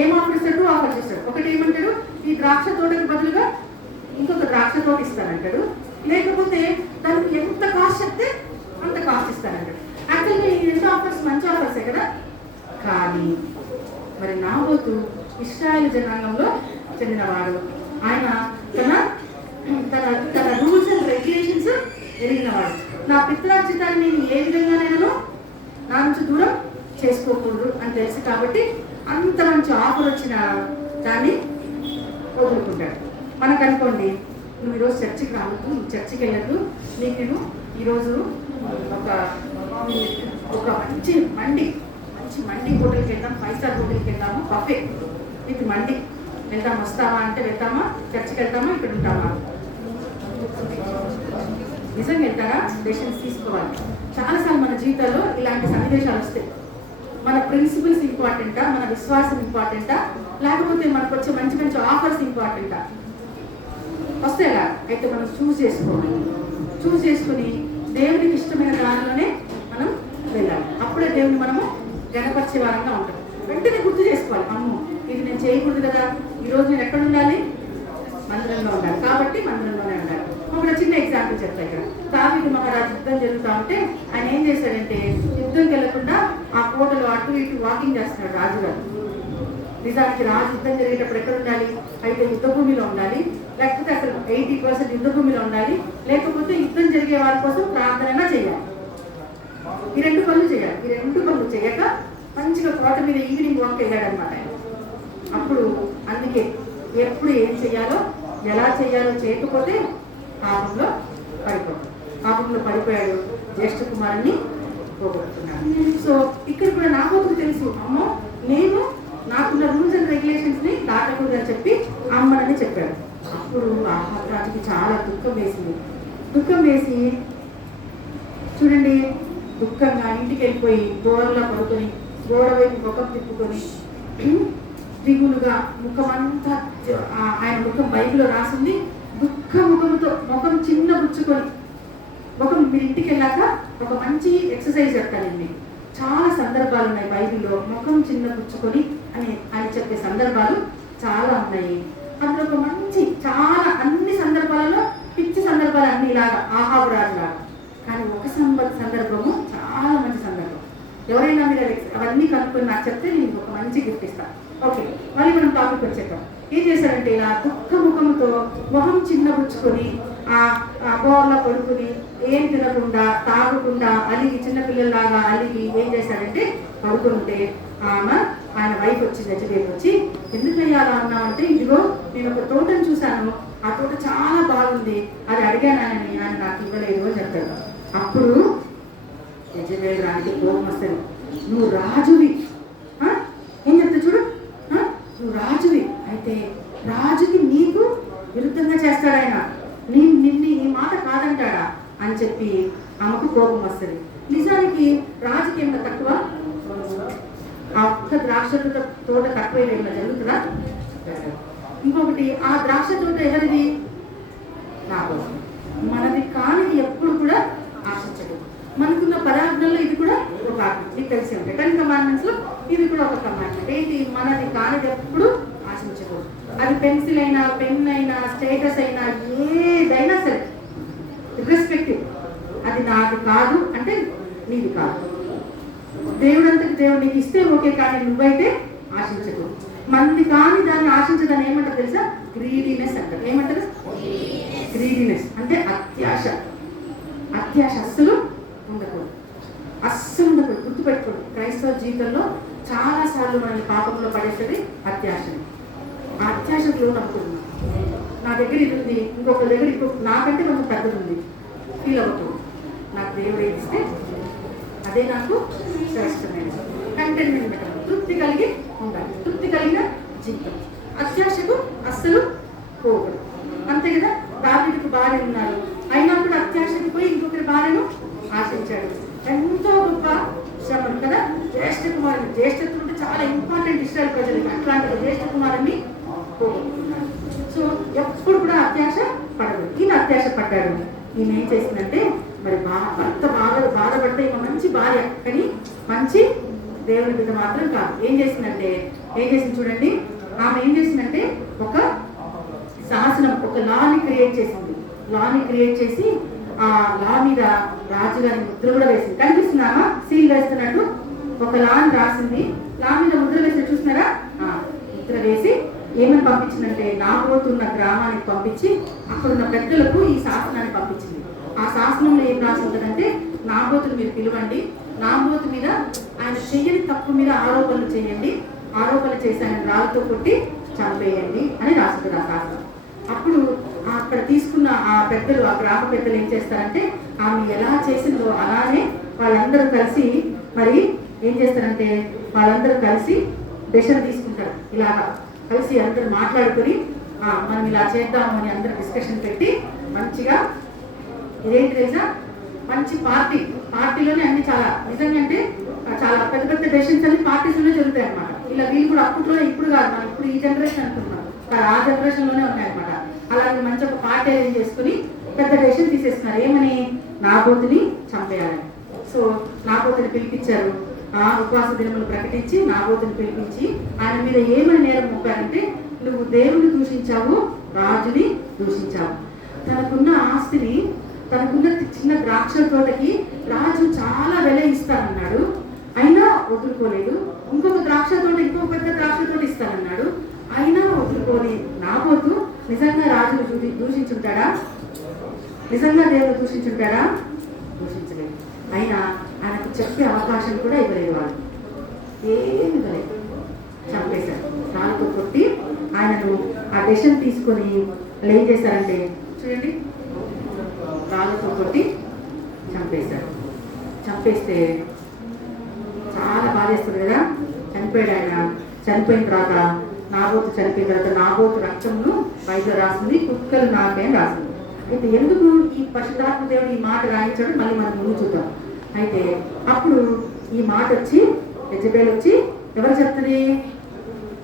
ఏం ఆఫర్ ఇస్తాడు? ఆఫర్ చేస్తాడు. ఒకటి ఏమంటాడు, ఈ ద్రాక్ష తోటకి బదులుగా ఇంకొక ద్రాక్ష తోట ఇస్తానంటాడు, లేకపోతే దానికి ఎంత కాస్ట్ చెప్తే అంత కాస్ట్ ఇస్తానంటాడు. యాక్చువల్గా ఈ 2 ఆఫర్స్ మంచి ఆఫర్సే కదా. కానీ మరి నాబోతు ఇశ్రాయేలు జనాంగంలో చెందినవాడు. ఆయన తన రూల్స్ అండ్ రెగ్యులేషన్స్ ఎరిగినవాడు. నా పిత్రార్జితాన్ని నేను ఏ విధంగానైనా నా నుంచి దూరం చేసుకోకూడదు అని తెలుసు కాబట్టి అంత మంచి ఆఫర్ వచ్చిన దాన్ని వదులుకుంటాడు. మనకు అనుకోండి, నువ్వు ఈరోజు చర్చికి రావద్దు, నువ్వు చర్చికి వెళ్ళద్దు, నీకు నేను ఈరోజు ఒక మంచి మండి హోటల్కి వెళ్దాం, 5 స్టార్ హోటల్కి వెళ్దాము, బఫే విత్ మండి వెళ్దాం, వస్తావా అంటే వెళ్తామా? చర్చికి వెళ్తామా? ఇక్కడ ఉంటామా? నిజంగా వెళ్తారా? డెసిషన్స్ తీసుకోవాలి. చాలాసార్లు మన జీవితాల్లో ఇలాంటి సన్నివేశాలు వస్తాయి. మన ప్రిన్సిపల్స్ ఇంపార్టెంటా, మన విశ్వాసం ఇంపార్టెంటా, లేకపోతే మనకు వచ్చే మంచి మంచి ఆఫర్స్ ఇంపార్టెంటా? వస్తే ఎలా అయితే మనం చూస్ చేసుకొని దేవునికి ఇష్టమైన దానిలోనే మనం వెళ్ళాలి. అప్పుడే దేవుని మనము గణపరిచే వారంగా ఉంటాం. వెంటనే గుర్తు చేసుకోవాలి, అమ్మో ఇది నేను చేయకూడదు కదా, ఈరోజు నేను ఎక్కడ ఉండాలి? మందిరంలో ఉండాలి, కాబట్టి మందిరంలోనే ఉండాలి. ఒక చిన్న ఎగ్జాంపుల్ చెప్తా. ఇక్కడ దావీదు మహారాజు యుద్ధం జరుగుతూ ఉంటే ఆయన ఏం చేశాడంటే యుద్ధంకి వెళ్లకుండా ఆ కోటలో అటు ఇటు వాకింగ్ చేస్తున్నాడు రాజుగారు. నిజానికి రాజు యుద్ధం జరిగేటప్పుడు ఎక్కడ ఉండాలి? అయితే యుద్ధ భూమిలో ఉండాలి, లేకపోతే అసలు 80% యుద్ధ భూమిలో ఉండాలి, లేకపోతే యుద్ధం జరిగే వారి కోసం ప్రార్థన చేయాలి. ఈ 2 పనులు చేయాలి. ఈ 2 పనులు చేయక మంచిగా కోట మీద ఈవినింగ్ వాక్ వెళ్ళాడనమాట. అప్పుడు అందుకే ఎప్పుడు ఏం చేయాలో ఎలా చేయాలో చేయకపోతే పాపంలో పడిపోయాడు. జ్యేష్ఠ కుమారుని పోగొట్టుకున్నాడు. సో ఇక్కడ కూడా నాబోతుకు తెలుసు, అమ్మో నేను నాకున్న రూల్స్ అండ్ రెగ్యులేషన్స్ని దాటకూడదని చెప్పి అమ్మనని చెప్పాడు. అప్పుడు ఆహాబు రాజుకి చాలా దుఃఖం వేసి చూడండి, దుఃఖంగా ఇంటికి వెళ్ళిపోయి గోడలో పడుకొని గోడ వైపు ముఖం తిప్పుకొని దిగులుగా ముఖమంతా, ఆయన ముఖం బైబిల్లో రాసింది దుఃఖ ముఖంతో, ముఖం చిన్న బుచ్చుకొని మీరు ఇంటికి వెళ్ళాక ఒక మంచి ఎక్సర్సైజ్ చెప్తానండి. చాలా సందర్భాలు ఉన్నాయి బైబిల్లో ముఖం చిన్న పుచ్చుకొని అని చెప్పే సందర్భాలు చాలా ఉన్నాయి. అందులో ఒక మంచి చాలా అన్ని సందర్భాలలో పిచ్చి సందర్భాలు అన్ని ఇలాగా ఆహాబు రాజులాగా, కానీ ఒక సందర్భము చాలా మంచి సందర్భం. ఎవరైనా మీరు అవన్నీ కనుక్కొని నాకు చెప్తే నేను ఒక మంచి గిఫ్ట్ ఇస్తాను. ఓకే, మళ్ళీ మనం టాపిక్ వచ్చేద్దాం. ఏం చేశారంటే ఇలా దుఃఖ ముఖంతో మొహం చిన్నబుచ్చుకొని గోడలో పడుకుని ఏం తినకుండా తాగకుండా అలిగి చిన్నపిల్లల్లాగా అలిగి ఏం చేశాడంటే పడుకుంటే ఆయన వైఫ్ వచ్చి దగ్గరికి వచ్చి, ఎందుకయ్యా అలా అన్నామంటే, ఇదిగో నేను ఒక తోటను చూశాను, ఆ తోట చాలా బాగుంది, అది అడిగానని ఆయన నాకు ఇవ్వలేదు అని చెప్తాడు. అప్పుడు యజబేలు రానికి కోపం వస్తుంది. నువ్వు రాజువి, ఏం చెప్తా చూడు, నువ్వు రాజువి, అయితే రాజుకి నీకు విరుద్ధంగా చేస్తాడు ఆయన, నిన్ను ఈ మాట కాదంటాడా అని చెప్పి ఆమెకు కోపం వస్తుంది. నిజానికి రాజుకి ఏమన్నా తక్కువ, ఆ ఒక్క ద్రాక్ష తోట తక్కువ ఏమైనా జరుగుతుందా? ఇంకొకటి, ఆ ద్రాక్ష తోట ఎవరిది? నాకోసం. మనది కానిది ఎప్పుడు కూడా ఆశించదు. మనకున్న పదార్థంలో ఇది కూడా ఒక ఆజ్ఞ, మీకు తెలిసి ఉంటాయి. కానీ కమాండ్మెంట్స్ లో ఇది కూడా ఒక కమాండ్మెంట్. ఏంటి? మనది కానిది ఎప్పుడు ఆశించకూడదు. అది పెన్సిల్ అయినా, పెన్ అయినా, స్టేటస్ అయినా, ఏదైనా సరే ఇర్రెస్పెక్టివ్, అది నాది కాదు అంటే నీది కాదు. దేవుడంతటి దేవుడు నీకు ఇస్తే ఓకే, కానీ నువ్వైతే ఆశించకూడదు. మంది కాని దాన్ని ఆశించదని ఏమంటారు తెలుసా? గ్రీడీనెస్ అంటారు. ఏమంటారు? గ్రీడీనెస్ అంటే అత్యాశ. అస్సలు ఉండకూడదు, గుర్తుపెట్టుకోండి. క్రైస్తవ జీవితంలో చాలా సార్లు మనల్ని పాపంలో పడేసేది అత్యాశని. ఆ అత్యాశకు లోన్ అనుకుంటున్నాను. నా దగ్గర ఇది ఉంది, ఇంకొక దగ్గర నాకంటే కొంచెం పెద్దది ఉంది, ఫీల్ అవ్వకూడదు. నాకు దేవుడు ఏదిస్తే అదే నాకు శ్రేష్టమైనది. కంటెంట్మెంట్ పెట్టాలి, తృప్తి కలిగి ఉండాలి, తృప్తి కలిగిన జీవితం. అత్యాశకు అస్సలు పోకూడదు, అంతే కదా. దావీదుకు భార్య ఉన్నారు, అయినా కూడా అత్యాశకు పోయి ఇంకొకరి భార్యను ఆశించాడు. ఎంతో గొప్ప శ్రమను కదా. జ్యేష్ఠ జ్యేష్ఠత్వం అంటే చాలా ఇంపార్టెంట్ ఇస్రాయేల్ ప్రజలకి. అట్లాంటి జ్యేష్ఠ కుమారుని పోగొట్టుకున్నాడు. సో ఎప్పుడు కూడా అత్యాశ పడదు. ఈయన అత్యాశ పడ్డాడు. ఈయన ఏం చేసిందంటే, మరి భర్త బాధపడితే ఈమె మంచి భార్య, కానీ మంచి దేవుని బిడ్డ మాత్రం కాదు. ఏం చేసింది చూడండి. ఆమె ఏం చేసిందంటే ఒక శాసనం, ఒక లాని క్రియేట్ చేసి ఆ లా మీద రాజుగారి ముద్ర కూడా వేసింది. కనిపిస్తున్నామా? సీల్ వేస్తున్నట్టు ఒక లాని రాసింది. లా మీద ముద్ర వేసి చూస్తున్నారా? ముద్ర వేసి ఏమని పంపించిందంటే, నాబోతున్న గ్రామానికి పంపించి అక్కడున్న పెద్దలకు ఈ శాసనాన్ని పంపించింది. ఆ శాసనంలో ఏం రాసి ఉంటుందంటే, నాబోతుని మీరు పిలవండి, నాబోతు మీద ఆయన చెయ్యని తప్పు మీద ఆరోపణలు చేయండి, ఆరోపణలు చేసి ఆయన రాళ్ళతో కొట్టి చంపేయండి అని రాస్తుంది ఆ శాసనం. అప్పుడు అక్కడ తీసుకున్న ఆ పెద్దలు, ఆ గ్రామ పెద్దలు ఏం చేస్తారంటే, ఆమె ఎలా చేసిందో అలానే వాళ్ళందరూ కలిసి మరి ఏం చేస్తారంటే, వాళ్ళందరూ కలిసి డెసిషన్ తీసుకుంటారు. ఇలాగా కలిసి అందరూ మాట్లాడుకొని మనం ఇలా చేద్దాము అని అందరూ డిస్కషన్ పెట్టి మంచిగా ఇదేంటి తెలుసా, మంచి పార్టీలోనే అన్ని చాలా నిజంగా అంటే చాలా పెద్ద పెద్ద డెసిషన్స్ అన్ని పార్టీస్లోనే జరుగుతాయి అనమాట. ఇలా వీళ్ళు కూడా అప్పట్లో, ఇప్పుడు కాదు, మనం ఇప్పుడు ఈ జనరేషన్ అనుకుంటున్నాం, ఆ జనరేషన్లోనే ఉన్నాయన్నమాట. అలాగే మంచి ఒక పార్టీ అరేంజ్ చేసుకుని పెద్ద డెసిషన్ తీసేస్తున్నారు. ఏమని? నాబోతుని చంపేయాలని. సో నాబోతుని పిలిపించారు. ఉపవాస దినములు ప్రకటించి నాబోతుని పిలిపించి ఆయన మీద ఏమని నేరం మోపారంటే, నువ్వు దేవుని దూషించావు, రాజుని దూషించావు. తనకున్న ఆస్తిని, తనకున్న చిన్న ద్రాక్ష తోటకి రాజు చాలా వెల ఇస్తానన్నాడు, అయినా వదులుకోలేదు. ఇంకొక ద్రాక్ష తోట, ఇంకొక పెద్ద ద్రాక్ష తోట ఇస్తానన్నాడు, అయినా వదులుకోని నాబోతు నిజంగా రాజును దూషించుంటాడా? నిజంగా దేవుడు దూషించుంటాడా? దూషించలేదు. అయినా ఆయనకు చెప్పే అవకాశం కూడా ఇవ్వలేదు వాళ్ళు. ఏమి లేదు, చంపేశారు. రాళ్ళతో కొట్టి ఆయనను ఆ డెసిషన్ తీసుకొని వాళ్ళు ఏం చేశారంటే చూడండి, రాళ్ళతో కొట్టి చంపేశారు. చంపేస్తే చాలా బాధేస్తుంది కదా. చనిపోయాడు ఆయన. చనిపోయిన తర్వాత నాబోతు చనిపోయిన తర్వాత నాబోతు రక్తమును బైబిల్లో రాసింది, కుక్కలు నాకే రాసింది. అయితే ఎందుకు ఈ పరిశుద్ధాత్మ దేవుడు ఈ మాట రాయించాడు మళ్ళీ మనం ముందు చూద్దాం. అయితే అప్పుడు ఈ మాట వచ్చి యెజబెల్ వచ్చి ఎవరు చెప్తుంది?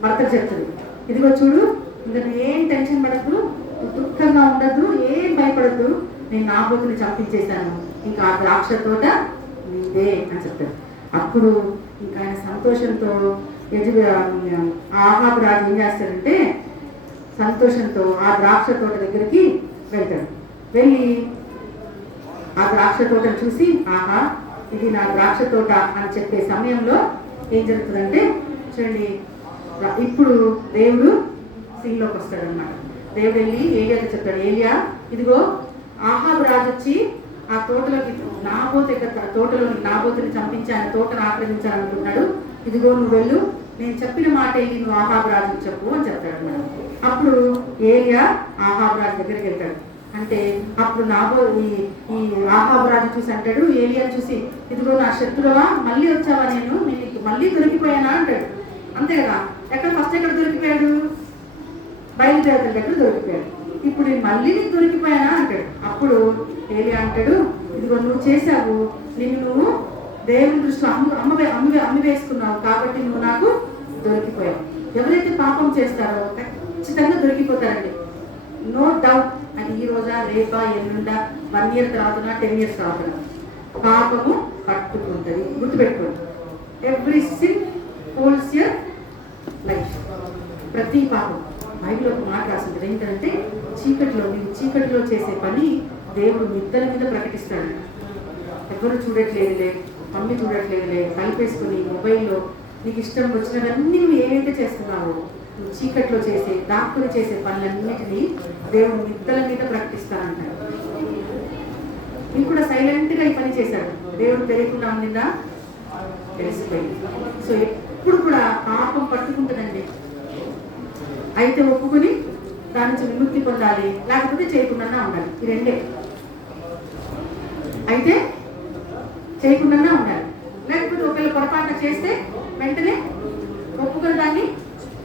భర్తకు చెప్తుంది, ఇదిగో చూడు, ఇంకా ఏం టెన్షన్ పడద్దు, దుఃఖంగా ఉండద్దు, ఏం భయపడద్దు, నేను నాబోతుని చంపించేశాను, ఇంకా ఆ ద్రాక్ష తోట నీదే అని చెప్తాడు. అప్పుడు ఇంకా ఆయన సంతోషంతో ఆహాబు రాజు ఏం చేస్తాడంటే సంతోషంతో ఆ ద్రాక్ష తోట దగ్గరికి వెళ్తాడు. వెళ్ళి ఆ ద్రాక్ష తోటను చూసి ఆహా ఇది నా ద్రాక్ష తోట అని చెప్పే సమయంలో ఏం జరుగుతుందంటే చూడండి, ఇప్పుడు దేవుడు సీన్లోకి వస్తాడనమాట. దేవుడు వెళ్ళి ఏలియాకి చెప్తాడు, ఏలియా ఇదిగో ఆహాబు రాజు వచ్చి ఆ తోటలోకి తోటలోని నాబోతుని చంపించి ఆయన తోటను ఆక్రమించాలనుకుంటున్నాడు, ఇదిగో నువ్వు వెళ్ళు, నేను చెప్పిన మాట వెళ్ళి నువ్వు ఆహాబు రాజుకి చెప్పు అని చెప్తాడు అన్నమాట. అప్పుడు ఏలియా ఆహాబు రాజు దగ్గరికి వెళ్తాడు. అంటే అప్పుడు ఈ ఆహాబు రాజు చూసి అంటాడు, ఏలియా చూసి ఇదిగో నా శత్రువా, మళ్ళీ వచ్చావా, నేను మళ్ళీ దొరికిపోయానా అంటాడు. అంతే కదా, ఫస్ట్ ఎక్కడ దొరికిపోయాడు? బయలుదేరతల దగ్గర దొరికిపోయాడు. ఇప్పుడు నేను మళ్ళీ నీకు దొరికిపోయానా అంటాడు. అప్పుడు ఏలియా అంటాడు, ఇదిగో నువ్వు చేశావు, నువ్వు దేవుని దృష్టిలో అమ్మి వేసుకున్నావు కాబట్టి నువ్వు నాకు దొరికిపోయావు. ఎవరైతే పాపం చేస్తారో ఖచ్చితంగా దొరికిపోతారండి, నో డౌట్. అది ఈ రోజా, రేపా, ఎల్లుండా, 1 year తర్వాత, 10 years తర్వాత పాపము పట్టుకుంటుంది. గుర్తుపెట్టుకోండి, every sin holds your life. ప్రతి పాపం బైబిల్లో ఒక మాట రాసింది ఏంటంటే నీవు చీకటిలో చేసే పని దేవుడు మిద్దల మీద ప్రకటిస్తాడు. ఎవరు చూడట్లేదులే, మమ్మీ చూడట్లేదులే, కలిపేసుకుని మొబైల్లో నీకు ఇష్టం వచ్చినవన్నీ నువ్వు ఏవైతే చేస్తున్నావో నువ్వు చీకట్లో చేసే దాక్కుని చేసే పనులన్నిటినీ దేవుడు మిద్దల మీద ప్రకటిస్తానంటాడు. నీకు కూడా సైలెంట్గా ఈ పని చేశాడు, దేవుడు తెలియకుండా ఉండిందా? తెలిసిపోయింది. సో ఎప్పుడు కూడా పాపం పట్టుకుంటుందండి. అయితే ఒప్పుకుని దాని నుంచి విముక్తి పొందాలి, లేకపోతే చేయకుండా ఉండాలి. ఈ రెండే. అయితే చేయకుండా ఉండాలి, లేకపోతే ఒకవేళ పొరపాటు చేస్తే వెంటనే ఒప్పుకుని దాన్ని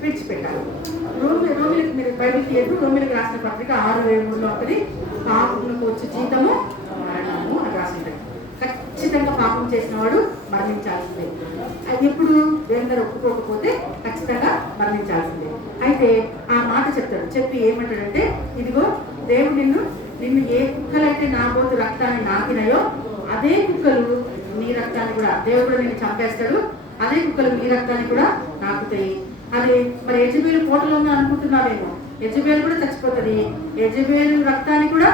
విడిచిపెట్టాలి. రోమిలకు మీరు బైబిల్ తీయద్దు, రోమిలకు రాసిన పత్రిక 6:3 ఉంటుంది. పాపములకు వచ్చే జీతము మరణము అని రాసింది. ఖచ్చితంగా పాపం చేసిన వాడు మరణించాల్సిందే. ఎప్పుడు దేవుని ఒప్పుకోకపోతే ఖచ్చితంగా మరణించాల్సిందే. అయితే ఆ మాట చెప్తాడు, చెప్పి ఏమంటాడంటే ఇదిగో దేవుడు నిన్ను ఏ కుక్కలైతే నాబోతు రక్తాన్ని నాకినాయో అదే కుక్కలు నీ రక్తాన్ని కూడా, దేవుడు నిన్ను చంపేస్తాడు, అదే కుక్కలు నీ రక్తాన్ని కూడా నాకుతాయి. అదే మరి యెజబెలు కోటలో ఉందని అనుకుంటున్నావేమో, యెజబెలు కూడా చచ్చిపోతుంది, యెజబెలు రక్తాన్ని కూడా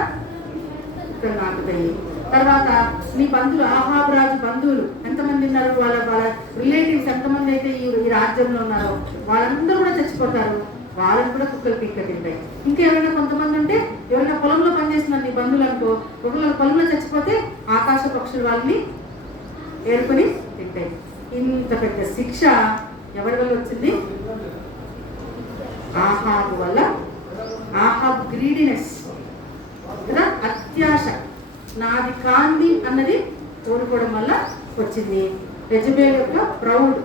కుక్కలు నాకుతాయి. తర్వాత నీ బంధువులు, ఆహాబు రాజు బంధువులు ఎంతమంది ఉన్నారు, వాళ్ళ రిలేటివ్స్ ఎంతమంది అయితే ఈ రాజ్యంలో ఉన్నారో వాళ్ళందరూ కూడా చచ్చిపోతారు, వాళ్ళని కూడా కుక్కలు పీక్క తింటాయి. ఇంకా ఎవరైనా కొంతమంది ఉంటే ఎవరైనా పొలంలో పనిచేస్తున్నారు నీ బంధువులు అనుకో, ఒకవేళ పొలంలో చచ్చిపోతే ఆకాశ పక్షులు వాళ్ళని ఏరుకొని తింటాయి. ఇంత పెద్ద శిక్ష ఎవరి వల్ల వచ్చింది? ఆహాబు వల్ల. ఆహాబు గ్రీడినెస్ కదా, అత్యాశ, నాది కాంది అన్నది కోరుకోవడం వల్ల వచ్చింది. యెజబెల్ యొక్క ప్రౌడ్,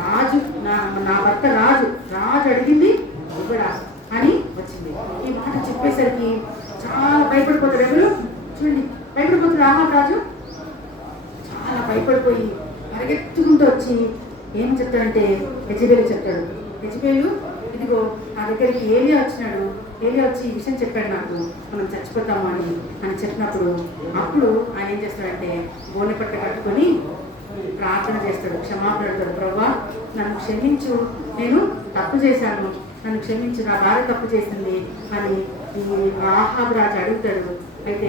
రాజు నా భర్త రాజు అడిగింది ఇవ్వడా అని వచ్చింది. ఈ మాట చెప్పేసరికి చాలా భయపడిపోతాడు. ఎవరు చూడండి, భయపడిపోతాడు ఆహాబు రాజు. చాలా భయపడిపోయి పరిగెత్తుకుంటూ వచ్చి ఏం చెప్తాడంటే యెజబెలు చెప్తాడు, యెజబెలు ఇదిగో నా దగ్గరికి ఏలియా వచ్చినాడు, ఏలియా వచ్చి ఈ విషయం చెప్పాడు నాకు, మనం చచ్చిపోతాము అని చెప్పినప్పుడు అప్పుడు ఆయన ఏం చేస్తాడంటే గోనెపట్ట కట్టుకొని ప్రార్థన చేస్తాడు, క్షమాపణ అడుగుతాడు. ప్రభువా నన్ను క్షమించు, నేను తప్పు చేశాను, నన్ను క్షమించు, నా భార్య తప్పు చేసింది అని ఈ ఆహాబు రాజు అడుగుతాడు. అయితే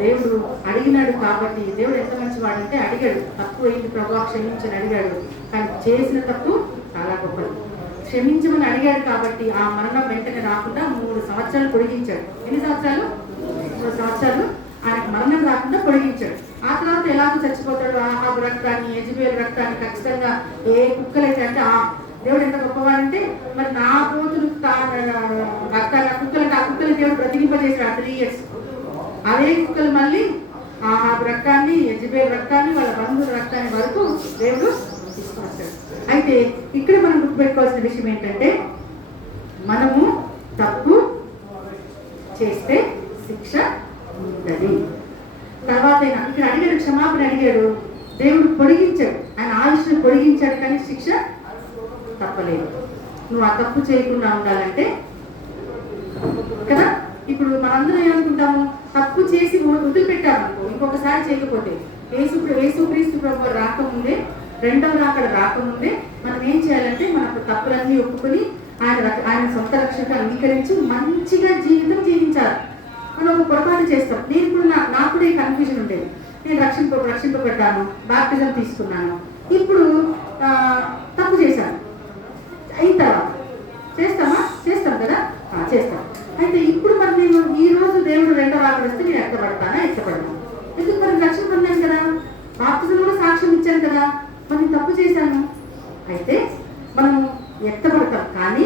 దేవుడు అడిగినాడు కాబట్టి, దేవుడు ఎంత మంచివాడంటే అడిగాడు, తప్పు అయింది ప్రభువా క్షమించని అడిగాడు, కానీ చేసిన తప్పు చాలా గొప్పది. క్షమించమని అడిగాడు కాబట్టి ఆ మరణం వెంటనే రాకుండా 3 సంవత్సరాలు పొడిగించాడు. ఎన్ని సంవత్సరాలు? 3 సంవత్సరాలు ఆయనకు మరణం రాకుండా పొడిగించాడు. ఆ తర్వాత ఎలాగో చచ్చిపోతాడు, ఆహాబు రక్తాన్ని, యెజబెలు రక్తాన్ని ఖచ్చితంగా ఏ కుక్కలైతే అంటే దేవుడు ఎంత గొప్పవాడంటే మరి నా పోతులు రక్తాన్ని ఆ కుక్కలు దేవుడు బ్రతికింపజేశాడు 3 years. అదే కుక్కలు మళ్ళీ ఆహాబు రక్తాన్ని, యెజబెలు రక్తాన్ని, వాళ్ళ బంధువుల రక్తాన్ని వరకు దేవుడు తీసుకొస్తాడు. అయితే ఇక్కడ మనం గుర్తుపెట్టుకోవాల్సిన విషయం ఏంటంటే మనము తప్పు చేస్తే శిక్ష ఉంటుంది. తర్వాత ఇక్కడ అడిగాడు, క్షమాపణ అడిగాడు, దేవుడు పొడిగించాడు, ఆయన ఆయుష్ను పొడిగించాడు, కానీ శిక్ష తప్పలేదు. నువ్వు ఆ తప్పు చేయకుండా ఉండాలంటే కదా. ఇప్పుడు మనందరం ఏమనుకుంటాము, తప్పు చేసి వదిలిపెట్టామనుకో, ఇంకొకసారి చేయకపోతే యేసుక్రీస్తు ప్రభువు రాకముందే, రెండవ రాకడ రాకముందే మనం ఏం చేయాలంటే మన తప్పులన్నీ ఒప్పుకొని ఆయన సొంత రక్షణగా అంగీకరించి మంచిగా జీవితం జీవించాలి. మనం ఒక పొరపాటు చేస్తాం. నేను కూడా నాకు కూడా ఈ కన్ఫ్యూజన్ ఉండేది. నేను రక్షింపబడ్డాను, బాప్టిజం తీసుకున్నాను, ఇప్పుడు తప్పు చేశాను, అయిన తర్వాత చేస్తాం కదా, చేస్తాం. అయితే ఇప్పుడు మరి నేను ఈ రోజు దేవుడు రెండవ రాకడ వస్తే నేను ఎత్తపడను. ఎందుకు? మరి రక్షణ పొందాను కదా, బాప్టిజం కూడా సాక్ష్యం ఇచ్చాను కదా, మనం తప్పు చేశాను. అయితే మనం ఎత్తపడతాం, కానీ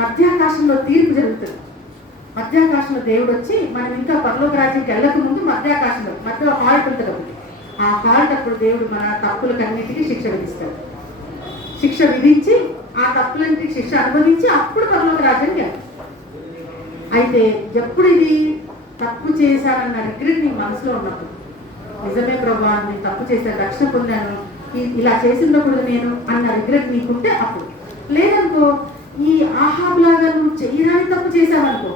మధ్యాకాశంలో తీర్పు జరుగుతుంది. మధ్యాకాశంలో దేవుడు వచ్చి మనం ఇంకా పరలోక రాజ్యానికి వెళ్ళక ముందు మధ్యలో హాల్ట్ ఉంటుంది ఒకటి. ఆ హాల్ట్ అప్పుడు దేవుడు మన తప్పులకన్నిటికీ శిక్ష విధిస్తాడు. శిక్ష విధించి ఆ తప్పులన్నిటికీ శిక్ష అనుభవించి అప్పుడు పరలోక రాజ్యానికి వెళ్ళాలి. అయితే ఎప్పుడు ఇది తప్పు చేశానన్న రిగ్రెట్ నీ మనసులో ఉన్నప్పుడు, నిజమే ప్రభా నేను తప్పు చేశాను, రక్షణ పొందాను, ఇలా చేసినప్పుడు నేను అన్న రిగ్రెట్ నీకుంటే అప్పుడు. లేదనుకో, ఈ ఆహాబు లాగా నువ్వు చేయరాని తప్పు చేశావనుకో,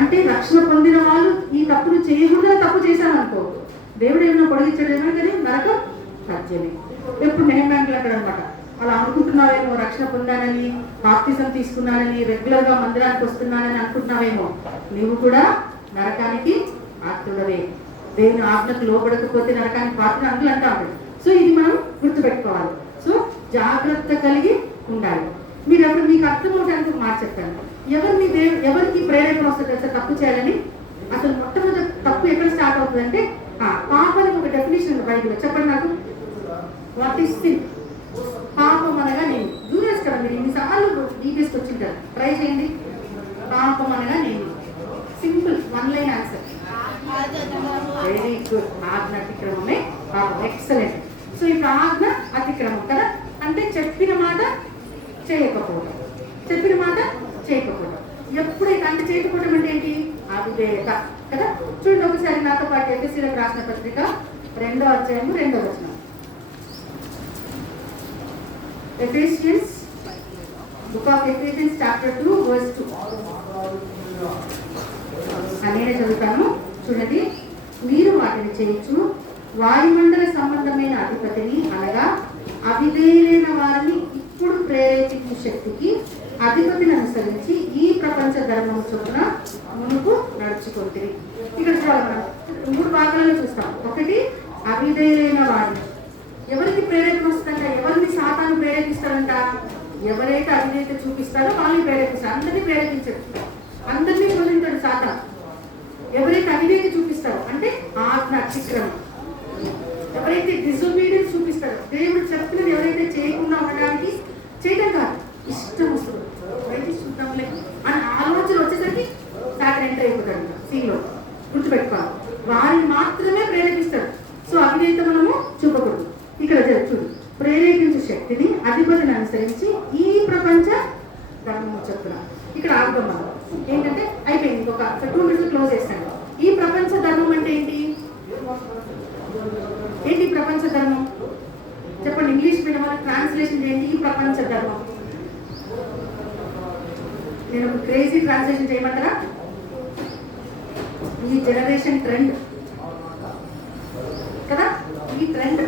అంటే రక్షణ పొందిన వాళ్ళు ఈ తప్పును చేయకుండా తప్పు చేశావనుకో, దేవుడు ఏమైనా పొడిగించాడేమో కానీ నరకం రాజ్యమే. ఎప్పుడు నెహమ్యాకి అక్కడ అనమాట. అలా అనుకుంటున్నావేమో, రక్షణ పొందానని, బాప్తిజం తీసుకున్నానని, రెగ్యులర్గా మందిరానికి వస్తున్నానని అనుకుంటున్నావేమో, నువ్వు కూడా నరకానికి పాత్రుడవే. దేవుని ఆజ్ఞకు లోపడకపోతే నరకానికి పాత్ర అంకులు అంటా ఉంటాడు. సో ఇది మనం గుర్తుపెట్టుకోవాలి. సో జాగ్రత్త కలిగి ఉండాలి. మీకు అర్థమవడానికి ఒక మాట చెప్పాను. ఎవరికి ప్రేరేపణ వస్తుంది తెలుసా తప్పు చేయాలని? అసలు మొట్టమొదటి తప్పు ఎక్కడ స్టార్ట్ అవుతుందంటే, పాపానికి ఒక డెఫినేషన్ ఉంది బైబిల్లో. చెప్పండి నాకు, వాట్ ఈస్ సిన్? పాపం అనగా నేను. జూనియర్స్ కదా మీరు, ఇన్నిసార్లు డీటెయిల్స్కి వచ్చింటారు, ట్రై చేయండి. పాపం అనగా నేను. Simple 1 line answer. Very good. ఆజ్ఞ అతిక్రమమే పాపం. ఎక్సలెంట్. సో ఇప్పుడు ఆజ్ఞ అతిక్రమం కదా, అంటే చెప్పిన మాట చేయకపోవడం. ఎప్పుడైతే అంటే చేయకపోవడం అంటే ఏంటి? అవిధేయత కదా. చూడండి ఒకసారి నాతో పాటు ఎఫెసీయులకు రాసిన పత్రిక 2వ అధ్యాయం 2వ వచనం. Ephesians, book of Ephesians chapter 2 verse 2. నేనే చదువుతాను, చూడండి. మీరు వాటిని చేయొచ్చు, వాయుమండల సంబంధమైన అధిపతిని అనగా అవిధేయులైన వారిని ఇప్పుడు ప్రేరేపించే శక్తికి అధిపతిని అనుసరించి ఈ ప్రపంచ ధర్మం చొప్పున మునుపు నడుచుకుంటుంది. ఇక్కడ చూడాలి, మనం 3 భాగాలను చూస్తాం. ఒకటి, అవిధేయులైన వారిని. ఎవరికి ప్రేరేపణ వస్తుందంట? ఎవరిని సాతాను ప్రేరేపిస్తారంట? ఎవరైతే అవిధేయత చూపిస్తారో వాళ్ళని ప్రేరేపిస్తారు. అందరినీ ప్రేరేపించాడు, అందరినీ పొందుతాడు సాతాను. ఎవరైతే అవిధేయత చూపిస్తారో అంటే ఆజ్ఞ అతిక్రమం, ఎవరైతే డిజొబీడియన్స్ చూపిస్తారో, దేవుడు చెప్పినది ఎవరైతే చేయకుండా ఉండడానికి, చేయడం కాదు ఇష్టం వస్తుంది, అయితే చూద్దాంలే అని ఆలోచన వచ్చేసరికి సాతాను ఎంటర్ అయిపోతాడు సీన్లో. గుర్తుపెట్టుకోవాలి, వారిని మాత్రమే ప్రేరేపిస్తాడు. సో అవిధేయత మనము చూపకూడదు. ఇక్కడ చూడు, ప్రేరేపించే శక్తిని అధిపతిని అనుసరించి ఈ ప్రపంచ ధర్మం చెప్తున్నా. ఇక్కడ ఆగుదాం మనం. ఏంటంటే అయిపోయింది, ఒక 2 minutes క్లోజ్ చేస్తాను. ఈ ప్రపంచ ధర్మం అంటే ఏంటి? ప్రపంచ ధర్మం చెప్పండి. ఇంగ్లీష్ మీడియం వాళ్ళకి ట్రాన్స్లేషన్ చేయండి. ఈ ప్రపంచ ధర్మం నేను ఒక క్రేజీ ట్రాన్స్లేషన్ చేయమంటారా? ఈ జనరేషన్ ట్రెండ్ కదా, ఈ ట్రెండ్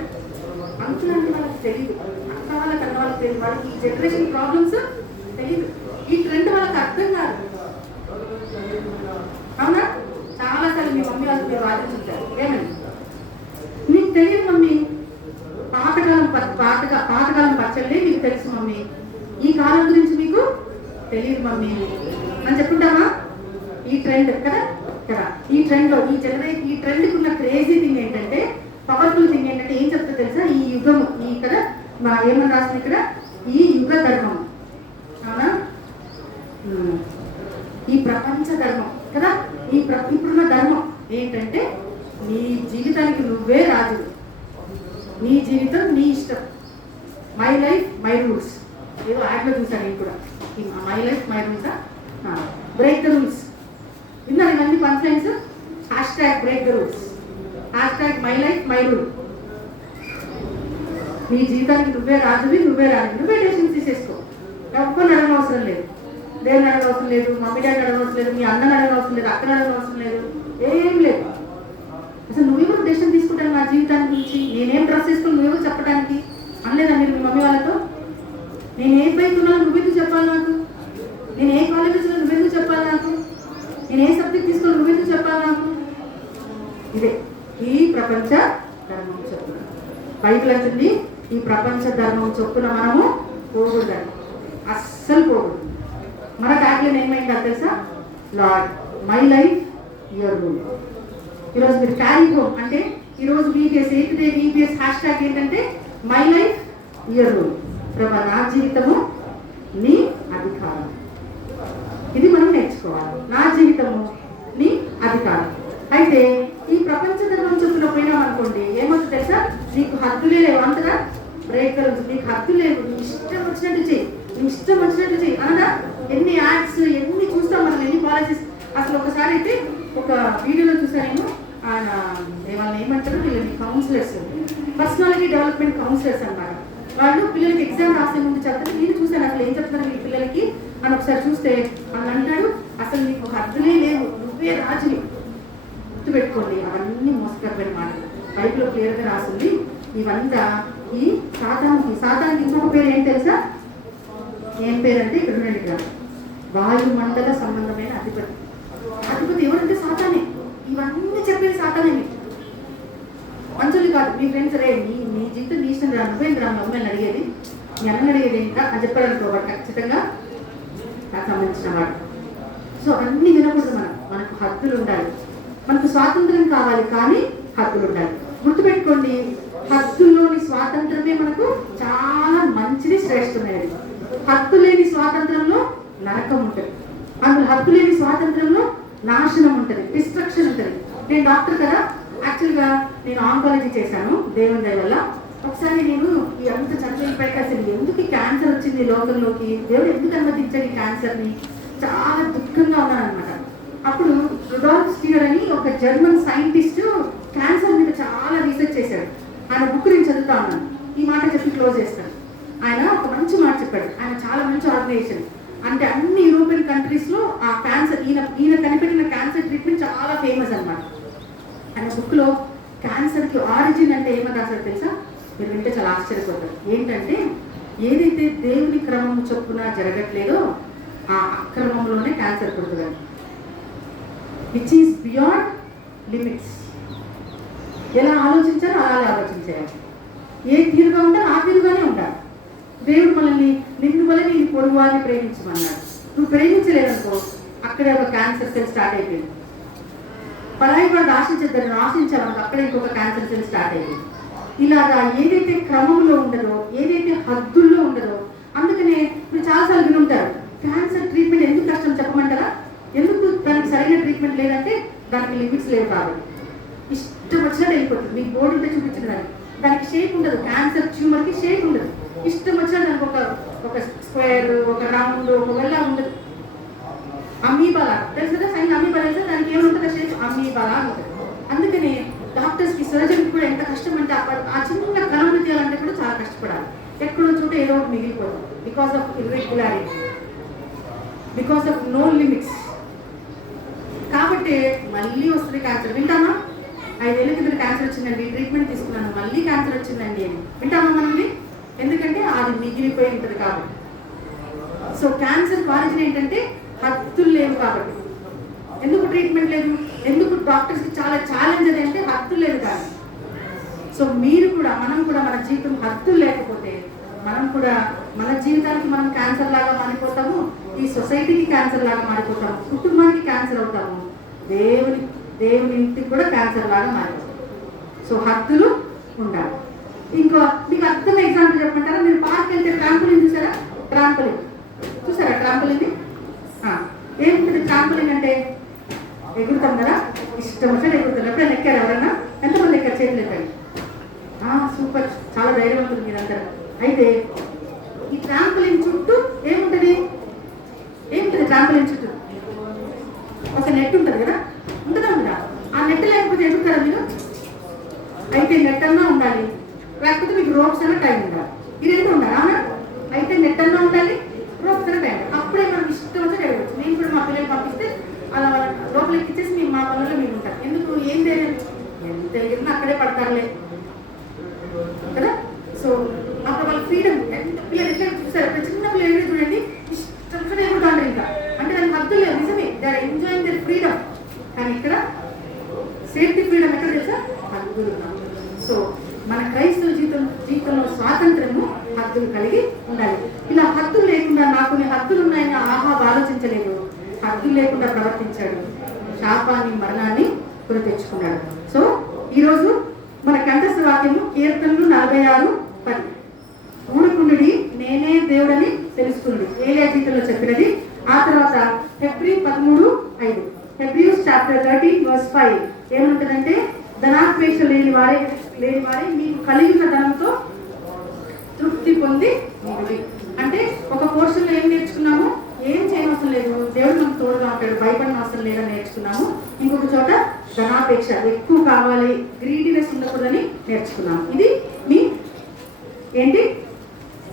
అంకులంటే వాళ్ళకి తెలియదు, అక్క వాళ్ళకి అన్న వాళ్ళకి తెలియదు, వాళ్ళకి ఈ జనరేషన్ ప్రాబ్లమ్స్ తెలియదు, ఈ ట్రెండ్ వాళ్ళకి అర్థం కాదు. అవునా? చాలాసార్లు మీ మమ్మీ వాళ్ళు మీరు వాదించారు, ఏమని మీకు తెలియదు మమ్మీ, పాతకాలం పచ్చళ్ళే మీకు తెలుసు మమ్మీ, ఈ కాలం గురించి మీకు తెలియదు మమ్మీ అని చెప్పుకుంటామా? ఈ ట్రెండ్ కదా. కదా. ఈ ట్రెండ్లో ఈ ట్రెండ్కి ఉన్న క్రేజీ థింగ్ ఏంటంటే, పవర్ఫుల్ థింగ్ ఏంటంటే ఏం చెప్తా తెలుసా, ఈ యుగము, ఈ కదా ఏమని రాసింది ఇక్కడ, ఈ యుగ ధర్మం, అవునా, ఈ ప్రపంచ ధర్మం కదా. ఇప్పుడున్న ధర్మం ఏంటంటే, నీ జీవితానికి నువ్వే రాజు, నీ జీవితం నీ ఇష్టం, మై లైఫ్ మై రూల్స్. ఏదో యాడ్లో చూసాను నేను కూడా, మై లైఫ్ మై రూల్సా, బ్రేక్ ద రూల్స్. విన్నారు ఇవన్నీ conference, hash break the rules, hash my life my rule. నీ జీవితానికి నువ్వే రాజువి, నువ్వే రాజు, నువ్వే డెసిషన్ తీసేసుకో. ఎవరిని అడగని అవసరం లేదు, దేవుని అడగని అవసరం లేదు, మమ్మీ డాడీ అడగని అవసరం లేదు, మీ అన్నని అడగని అవసరం లేదు, అక్కని అడగని అవసరం లేదు, ఏం లేదు. అసలు నువ్వెవరు డెసిషన్ తీసుకుంటాను నా జీవితాన్ని గురించి, నేనేం డ్రెస్ వేసుకుని నువ్వెవరు చెప్పడానికి అనలేదా మీరు మీ మమ్మీ వాళ్ళతో? నేను ఏ బైక్ ఉన్నాను నువ్వెందుకు చెప్పాలి నాకు, నేను ఏ కాలేజీలో నువ్వెందుకు చెప్పాలి నాకు, నేను ఏ సబ్జెక్ట్ తీసుకొని నువ్వెందుకు చెప్పాలి నాకు? ఇదే ఈ ప్రపంచ ధర్మం చొప్పున బైబిల్ అంటుంది, ఈ ప్రపంచ ధర్మం చొప్పున మనము పోకూడదండి, అస్సలు పోకూడదు. మన ట్యాగ్లైన్ ఏమైందో తెలుసా, lord my life your rule. ఈరోజు మీరు క్యారీ హోమ్ అంటే, ఈరోజు VBS 8th day VBS hash tag ఏంటంటే మై లైఫ్ యువర్ రూల్. ప్రభా నా జీవితము నీ అధికారం, ఇది మనం నేర్చుకోవాలి. నా జీవితము నీ అధికారం. అయితే ఈ ప్రపంచ ధర్మం చొప్పున పోయినాం అనుకోండి, ఏమవుతుంది తెలుసా, నీకు హద్దులే లేవు, అంతగా బ్రేక్ నీకు హద్దు లేవు, నీ ఇష్టం వచ్చినట్టు చెయ్యి, నీ ఇష్టం వచ్చినట్టు చెయ్యి అనగా. ఎన్ని యాడ్స్ ఎన్ని చూస్తాం మనం, ఎన్ని పాలసీస్. అసలు ఒకసారి అయితే ఒక వీడియోలో చూసాను, ఆయన వాళ్ళని ఏమంటారు, వీళ్ళని కౌన్సిలర్స్, పర్సనాలిటీ డెవలప్మెంట్ కౌన్సిలర్స్ అన్నమాట. వాళ్ళు పిల్లలకి ఎగ్జామ్ రాసే ముందు చెప్తారు, నేను చూశాను అసలు ఏం చెప్తారు మీ పిల్లలకి అని ఒకసారి చూస్తే అని అంటాడు, అసలు నీకు హద్దులే లేవు, నువ్వే రాజుని. గుర్తుపెట్టుకోండి, అవన్నీ మోసకరమైన మాటలు. బైబిల్లో క్లియర్గా రాసింది. ఇవంతా ఈ సాతానికి ఇంకొక పేరు ఏం తెలుసా, ఏం పేరు అంటే ఇక్కడ ఉండండి, ఇక్కడ వాయుమండల సంబంధమైన అధిపతి. అధిపతి ఎవరంటే సాతానే. ఇవన్నీ చెప్పేది సాతానే. మంచులు కాదు మీ ఫ్రెండ్స్, రే నీ జీవితం నీ ఇష్టం రా, నువ్వేంటి రా మమ్మల్ని అడిగేది, మీ అన్నని అడిగేది ఇంకా అని చెప్పాలనుకోవాలి, ఖచ్చితంగా నాకు సంబంధించిన వాడు. సో అన్నీ వినకూడదు మనకు హద్దులు ఉండాలి. మనకు స్వాతంత్రం కావాలి, కానీ హద్దులు ఉండాలి. గుర్తుపెట్టుకోండి, హద్దుల్లోని స్వాతంత్రమే మనకు చాలా మంచిది, శ్రేష్టమైనది. హద్దు లేని స్వాతంత్రంలో నరకం ఉంటుంది, అందులో హద్దు లేని స్వాతంత్రంలో నాశనం ఉంటుంది, డిస్ట్రక్షన్ ఉంటుంది. నేను డాక్టర్ కదా, యాక్చువల్గా నేను ఆంకాలజీ చేశాను దేవుని దయ వల్ల. ఒకసారి నేను ఈ అంత చనిపోయిపోయాక అసలు ఎందుకు క్యాన్సర్ వచ్చింది లోకంలోకి, దేవుడు ఎందుకు అనుమతించాడు ఈ క్యాన్సర్ని, చాలా దుఃఖంగా ఉన్నాను అనమాట. అప్పుడు రుడాల్ఫ్ స్టీనర్ అని ఒక జర్మన్ సైంటిస్ట్ క్యాన్సర్ మీద చాలా రీసెర్చ్ చేశాడు. ఆయన బుక్ నేను చదువుతా ఉన్నాను, ఈ మాట చెప్పి క్లోజ్ చేస్తాను. ఆయన ఒక మంచి మాట చెప్పాడు. ఆయన చాలా మంచి ఆర్గనైజేషన్, అంటే అన్ని యూరోపియన్ కంట్రీస్లో ఆ క్యాన్సర్, ఈయన కనిపెట్టిన క్యాన్సర్ ట్రీట్మెంట్ చాలా ఫేమస్ అనమాట. ఆయన బుక్లో క్యాన్సర్కి ఆరిజిన్ అంటే ఏమని రాశారు తెలుసా, మీరు వింటే చాలా ఆశ్చర్యపోతారు. ఏంటంటే ఏదైతే దేవుని క్రమం చొప్పున జరగట్లేదో ఆ అక్రమంలోనే క్యాన్సర్ పుడుతుంది, విచ్ ఈస్ బియాండ్ లిమిట్స్. ఎలా ఆలోచించారో అలాగే ఆలోచించారు, ఏ తీరుగా ఉంటారో ఆ తీరుగానే ఉంటారు. దేవుడు మనల్ని నిన్ను వల్ల నేను పొరుగువారిని ప్రేమించమన్నాడు. నువ్వు ప్రేమించలేదనుకో, అక్కడే ఒక క్యాన్సర్ సెల్ స్టార్ట్ అయిపోయింది. పరాయి వాడు ఆశించద్దని ఆశించామనుకో, అక్కడ ఇంకొక క్యాన్సర్ సెల్ స్టార్ట్ అయిపోయింది. ఇలాగా ఏదైతే క్రమంలో ఉండదో, ఏదైతే హద్దుల్లో ఉండదో, అందుకనే మీరు చాలాసార్లు వినుంటారు, క్యాన్సర్ ట్రీట్మెంట్ ఎందుకు కష్టం చెప్పమంటారా? ఎందుకు దానికి సరైన ట్రీట్మెంట్ లేదంటే దానికి లిమిట్స్ లేవు కాబట్టి. ఇష్టం వచ్చినట్టు వెళ్ళిపోతుంది. మీకు బోర్డు ఉంటే చూపించిన దానికి షేప్ ఉండదు. క్యాన్సర్ ట్యూమర్కి షేప్ ఉండదు. ఇష్టం వచ్చిన దానికి ఒక స్క్వేర్, ఒక రౌండ్, ఒక వెళ్ళా ఉండదు. అమీబాలా తెలుసు కదా, సైన్ అమీబాలా తెలుసా, దానికి ఏముంటుంది షేప్, అమీబాలా ఉంటుంది. అందుకనే డాక్టర్స్కి, సర్జన్కి కూడా ఎంత కష్టం అంటే ఆ చిన్న కణం తీయాలంటే కూడా చాలా కష్టపడాలి. ఎక్కడో చోట ఏదో ఒకటి మిగిలిపోతుంది, because of irregularity, because of no limits. కాబట్టి మళ్ళీ వస్తుంది క్యాన్సర్. వింటామా? 5 ఏళ్ళ కింద క్యాన్సర్ వచ్చిందండి, ట్రీట్మెంట్ తీసుకున్నాను, మళ్ళీ క్యాన్సర్ వచ్చిందండి అని వింటామా మనల్ని? ఎందుకంటే అది మిగిలిపోయి ఉంటుంది కాబట్టి. సో క్యాన్సర్ ఆరిజిన్ ఏంటంటే హద్దులు లేవు కాబట్టి. ఎందుకు ట్రీట్మెంట్ లేదు, ఎందుకు డాక్టర్స్కి చాలా ఛాలెంజ్ అది అంటే హద్దులు లేదు కానీ. సో మీరు కూడా, మనం కూడా మన జీవితం హద్దులు లేకపోతే మనం కూడా మన జీవితానికి మనం క్యాన్సర్ లాగా మారిపోతాము, ఈ సొసైటీకి క్యాన్సర్ లాగా మారిపోతాము, కుటుంబానికి క్యాన్సర్ అవుతాము, దేవుని ఇంటికి కూడా క్యాన్సర్ లాగా మారిపోతుంది. సో హద్దులు ఉండాలి. ఇంకో మీకు అర్థం ఎగ్జాంపుల్ చెప్పమంటారా? మీరు పార్క్ వెళ్తే ట్రాంపోలిన్ చూసారా? ట్రాంపోలిన్ ఏముంటుంది? ట్రాంపోలిన్ అంటే ఎగురుతాం కదా, ఇష్టం వచ్చాడు ఎగురుతాం. ఎప్పుడైనా ఎక్కారు? ఎవరన్నా? ఎంతమంది ఎక్కారు? చేతులు ఎక్కారు. సూపర్, చాలా ధైర్యవంతులు మీరందరూ. అయితే ఈ ట్రాంపోలిన్ చుట్టూ ఏముంటుంది? ట్రాంపోలిన్ చుట్టూ ఒక నెట్ ఉంటుంది కదా, ఉంటుందా? ఆ నెట్ లేకపోతే ఎదుగుతారా మీరు? అయితే నెట్ అన్నా ఉండాలి, లేకపోతే మీకు రోప్స్ అన్న టైం ఉండాలి. ఈ రెండు ఉండాలి. అవునా? అయితే నెట్ అన్నా ఉండాలి, రోప్స్ అన్న టైం. అప్పుడే మనం ఇష్టం వచ్చి ఎగరవచ్చు. నేను కూడా మా పిల్లలు పంపిస్తే అలా లోపలికి ఇచ్చేసి మేము మా పనుల్లో మేము ఉంటాం. ఎందుకు? ఏం తెలియదు, ఎంత ఎగిరినా అక్కడే పడతారులే కదా. సో అప్పుడు వాళ్ళ ఫ్రీడమ్. పిల్లలు ఎట్లా చూసారు? చిన్న పిల్లలు చూడండి, ఇష్టం ఎగురుతారు. ఇంకా అంటే దానికి హద్దులు లేదు. నిజమే, they are enjoying their freedom. కానీ ఇక్కడ సేఫ్టీ ఫ్రీడమ్ ఎక్కడ తెలుసా? హద్దులు. సో మన క్రైస్తవ జీవితంలో స్వాతంత్రము హద్దులు కలిగి ఉండాలి. ఇలా హద్దులు లేకుండా నాకు హద్దులు ఉన్నాయని ఆహాబు ఆలోచించలేదు. హద్దులు లేకుండా ప్రవర్తించాడు, శాపాన్ని మరణాన్ని కొని తెచ్చుకున్నాడు. సో ఈరోజు మన కంఠస్థ వాక్యము కీర్తనలు 46:10. ఊరుకుండి నేనే దేవుడని తెలుసుకున్నది ఏలియా జీవితంలో చెప్పినది. ఆ తర్వాత హెబ్రీ 13:5, హెబ్రీస్ చాప్టర్ 13:5 ఏముంటుందంటే, ధనాపేక్ష లేని వారే మీకు కలిగిన ధనంతో తృప్తి పొంది. అంటే ఒక పోర్షన్లో ఏం నేర్చుకున్నాము? ఏం చేయవలసిన లేదు, దేవుడు మనకు తోడుగా ఉంటాడు, భయపడిన అవసరం లేదని నేర్చుకున్నాము. ఇంకొక చోట ధనాపేక్ష ఎక్కువ కావాలి, గ్రీడీనెస్ ఉండకూడదని నేర్చుకున్నాము. ఇది మీ ఏంటి?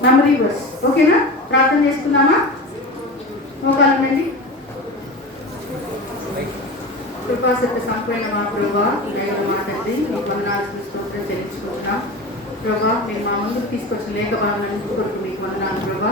Memory verse. ఓకేనా? ప్రార్థన చేసుకుందామా? మోకాలండి. కృపాసక్తి సంపూర్ణ మా ప్రభా, దైవ మా తండ్రి, మీ వందనాలు స్తోత్రం చెల్లించుకుంటున్నాం ప్రభా. మేము మా ముందుకు తీసుకొచ్చిన లేఖ భావనను కొరకు మీకు వందనాలు ప్రభా.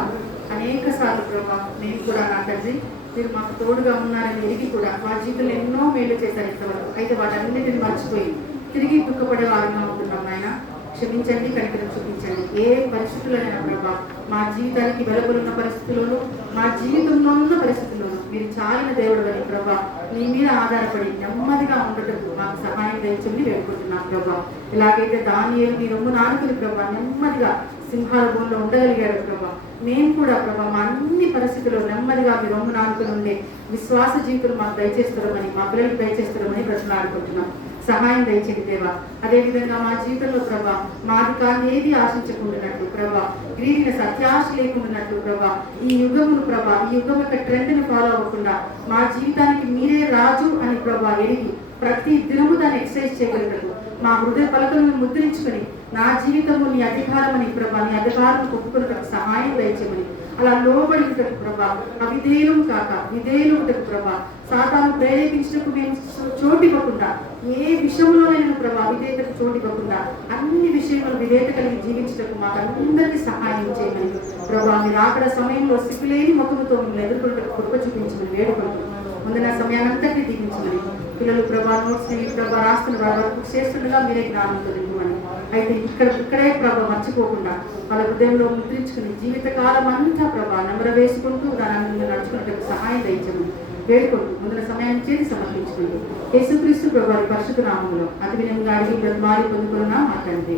అనేక సార్లు ప్రభా మేము కూడా నా తండ్రి మీరు మాకు తోడుగా ఉన్నారని ఎరిగి కూడా మా జీవితంలో ఎన్నో మేలు చేశారు ఇంతవరకు. అయితే వాటన్నిటిని మర్చిపోయి తిరిగి దుఃఖపడే వారంగా ఉంటున్నాం. నాయన క్షమించండి, కనికరం చూపించండి. ఏ పరిస్థితుల్లోనైనా ప్రభా, మా జీవితానికి వెలుగులున్న పరిస్థితుల్లోనూ, మా జీవితంలో ఉన్న పరిస్థితుల్లోనూ మీరు చాలిన దేవుడు అని ప్రభా, మీ మీద ఆధారపడి నెమ్మదిగా ఉండటం మాకు సహాయం దయచండి వేడుకుంటున్నాం ప్రభా. ఎలాగైతే దానియేలు మీ రొమ్ము నానుకుని ప్రభా నెమ్మదిగా సింహాల భూమిలో ఉండగలిగాడు ప్రభా, మేము కూడా ప్రభా మా అన్ని పరిస్థితుల్లో నెమ్మదిగా మీ రొమ్ము నానుకుని ఉండే విశ్వాస జీవితం మాకు దయచేస్తారమని, మా పిల్లలకు దయచేస్తారమని ప్రశ్నలాడుకుంటున్నాం. సహాయం దయచేయండి దేవా. అదేవిధంగా మా జీవితంలో ప్రభా మాది కాని ఏది ఆశించకుండానట్లు ప్రభా, గ్రీడినెస్ అత్యాశ లేకుండానట్లు ప్రభా, ఈ యుగమును ప్రభా, ఈ యుగం యొక్క ట్రెండ్ని ఫాలో అవ్వకుండా మా జీవితానికి మీరే రాజు అని ప్రభా ఎరిగి ప్రతి దినము దాన్ని ఎక్సర్సైజ్ చేయగలిగినట్టు మా హృదయ పలకలను ముద్రించుకొని నా జీవితము నీ అధికారం అని ప్రభా, నీ అధికారం ఒప్పుకున్నట్టు సహాయం దయచేయమని, అలా లోబడి ఉంటకు ప్రభా, అవిధేయులం కాక విధేయులు ఉంటకు ప్రభా, సాతాను ప్రేరేపించటకు మేము చోటు ఇవ్వకుండా, ఏ విషయంలోనైనా ప్రభా విధేయతకు చోటు ఇవ్వకుండా అన్ని విషయంలో విధేయత కలిగి జీవించటకు మాకు అందరికీ సహాయం చేయమని ప్రభా, మీరు అక్కడ సమయంలో సిగ్గులేని ముఖముతో మిమ్మల్ని ఎదుర్కొంటకు కృప చూపించమని వేడుకుంటున్నాం. ముందున సమయాన్నంతటి దీవించమని, పిల్లలు ప్రభా నోట్స్ని ప్రభా రాస్తున్న వర్క్ చేస్తుండగా మీరే జ్ఞానంతో నింపమని. అయితే ఇక్కడే ప్రభా మర్చిపోకుండా వాళ్ళ హృదయంలో ముద్రించుకుని జీవితకాలం అంతా ప్రభా నెమర వేసుకుంటూ దాని నడుచుకున్నట్టు సహాయం దయచమని వేడుకుంటూ ముందున సమయాన్ని చేసి సమర్పించుకుంటూ యేసుక్రీస్తు ప్రభు పరిశుద్ధ నామములో అతి వినయంగా అడిగి బ్రతిమాలి పొందుకున్నా మాట్లాడితే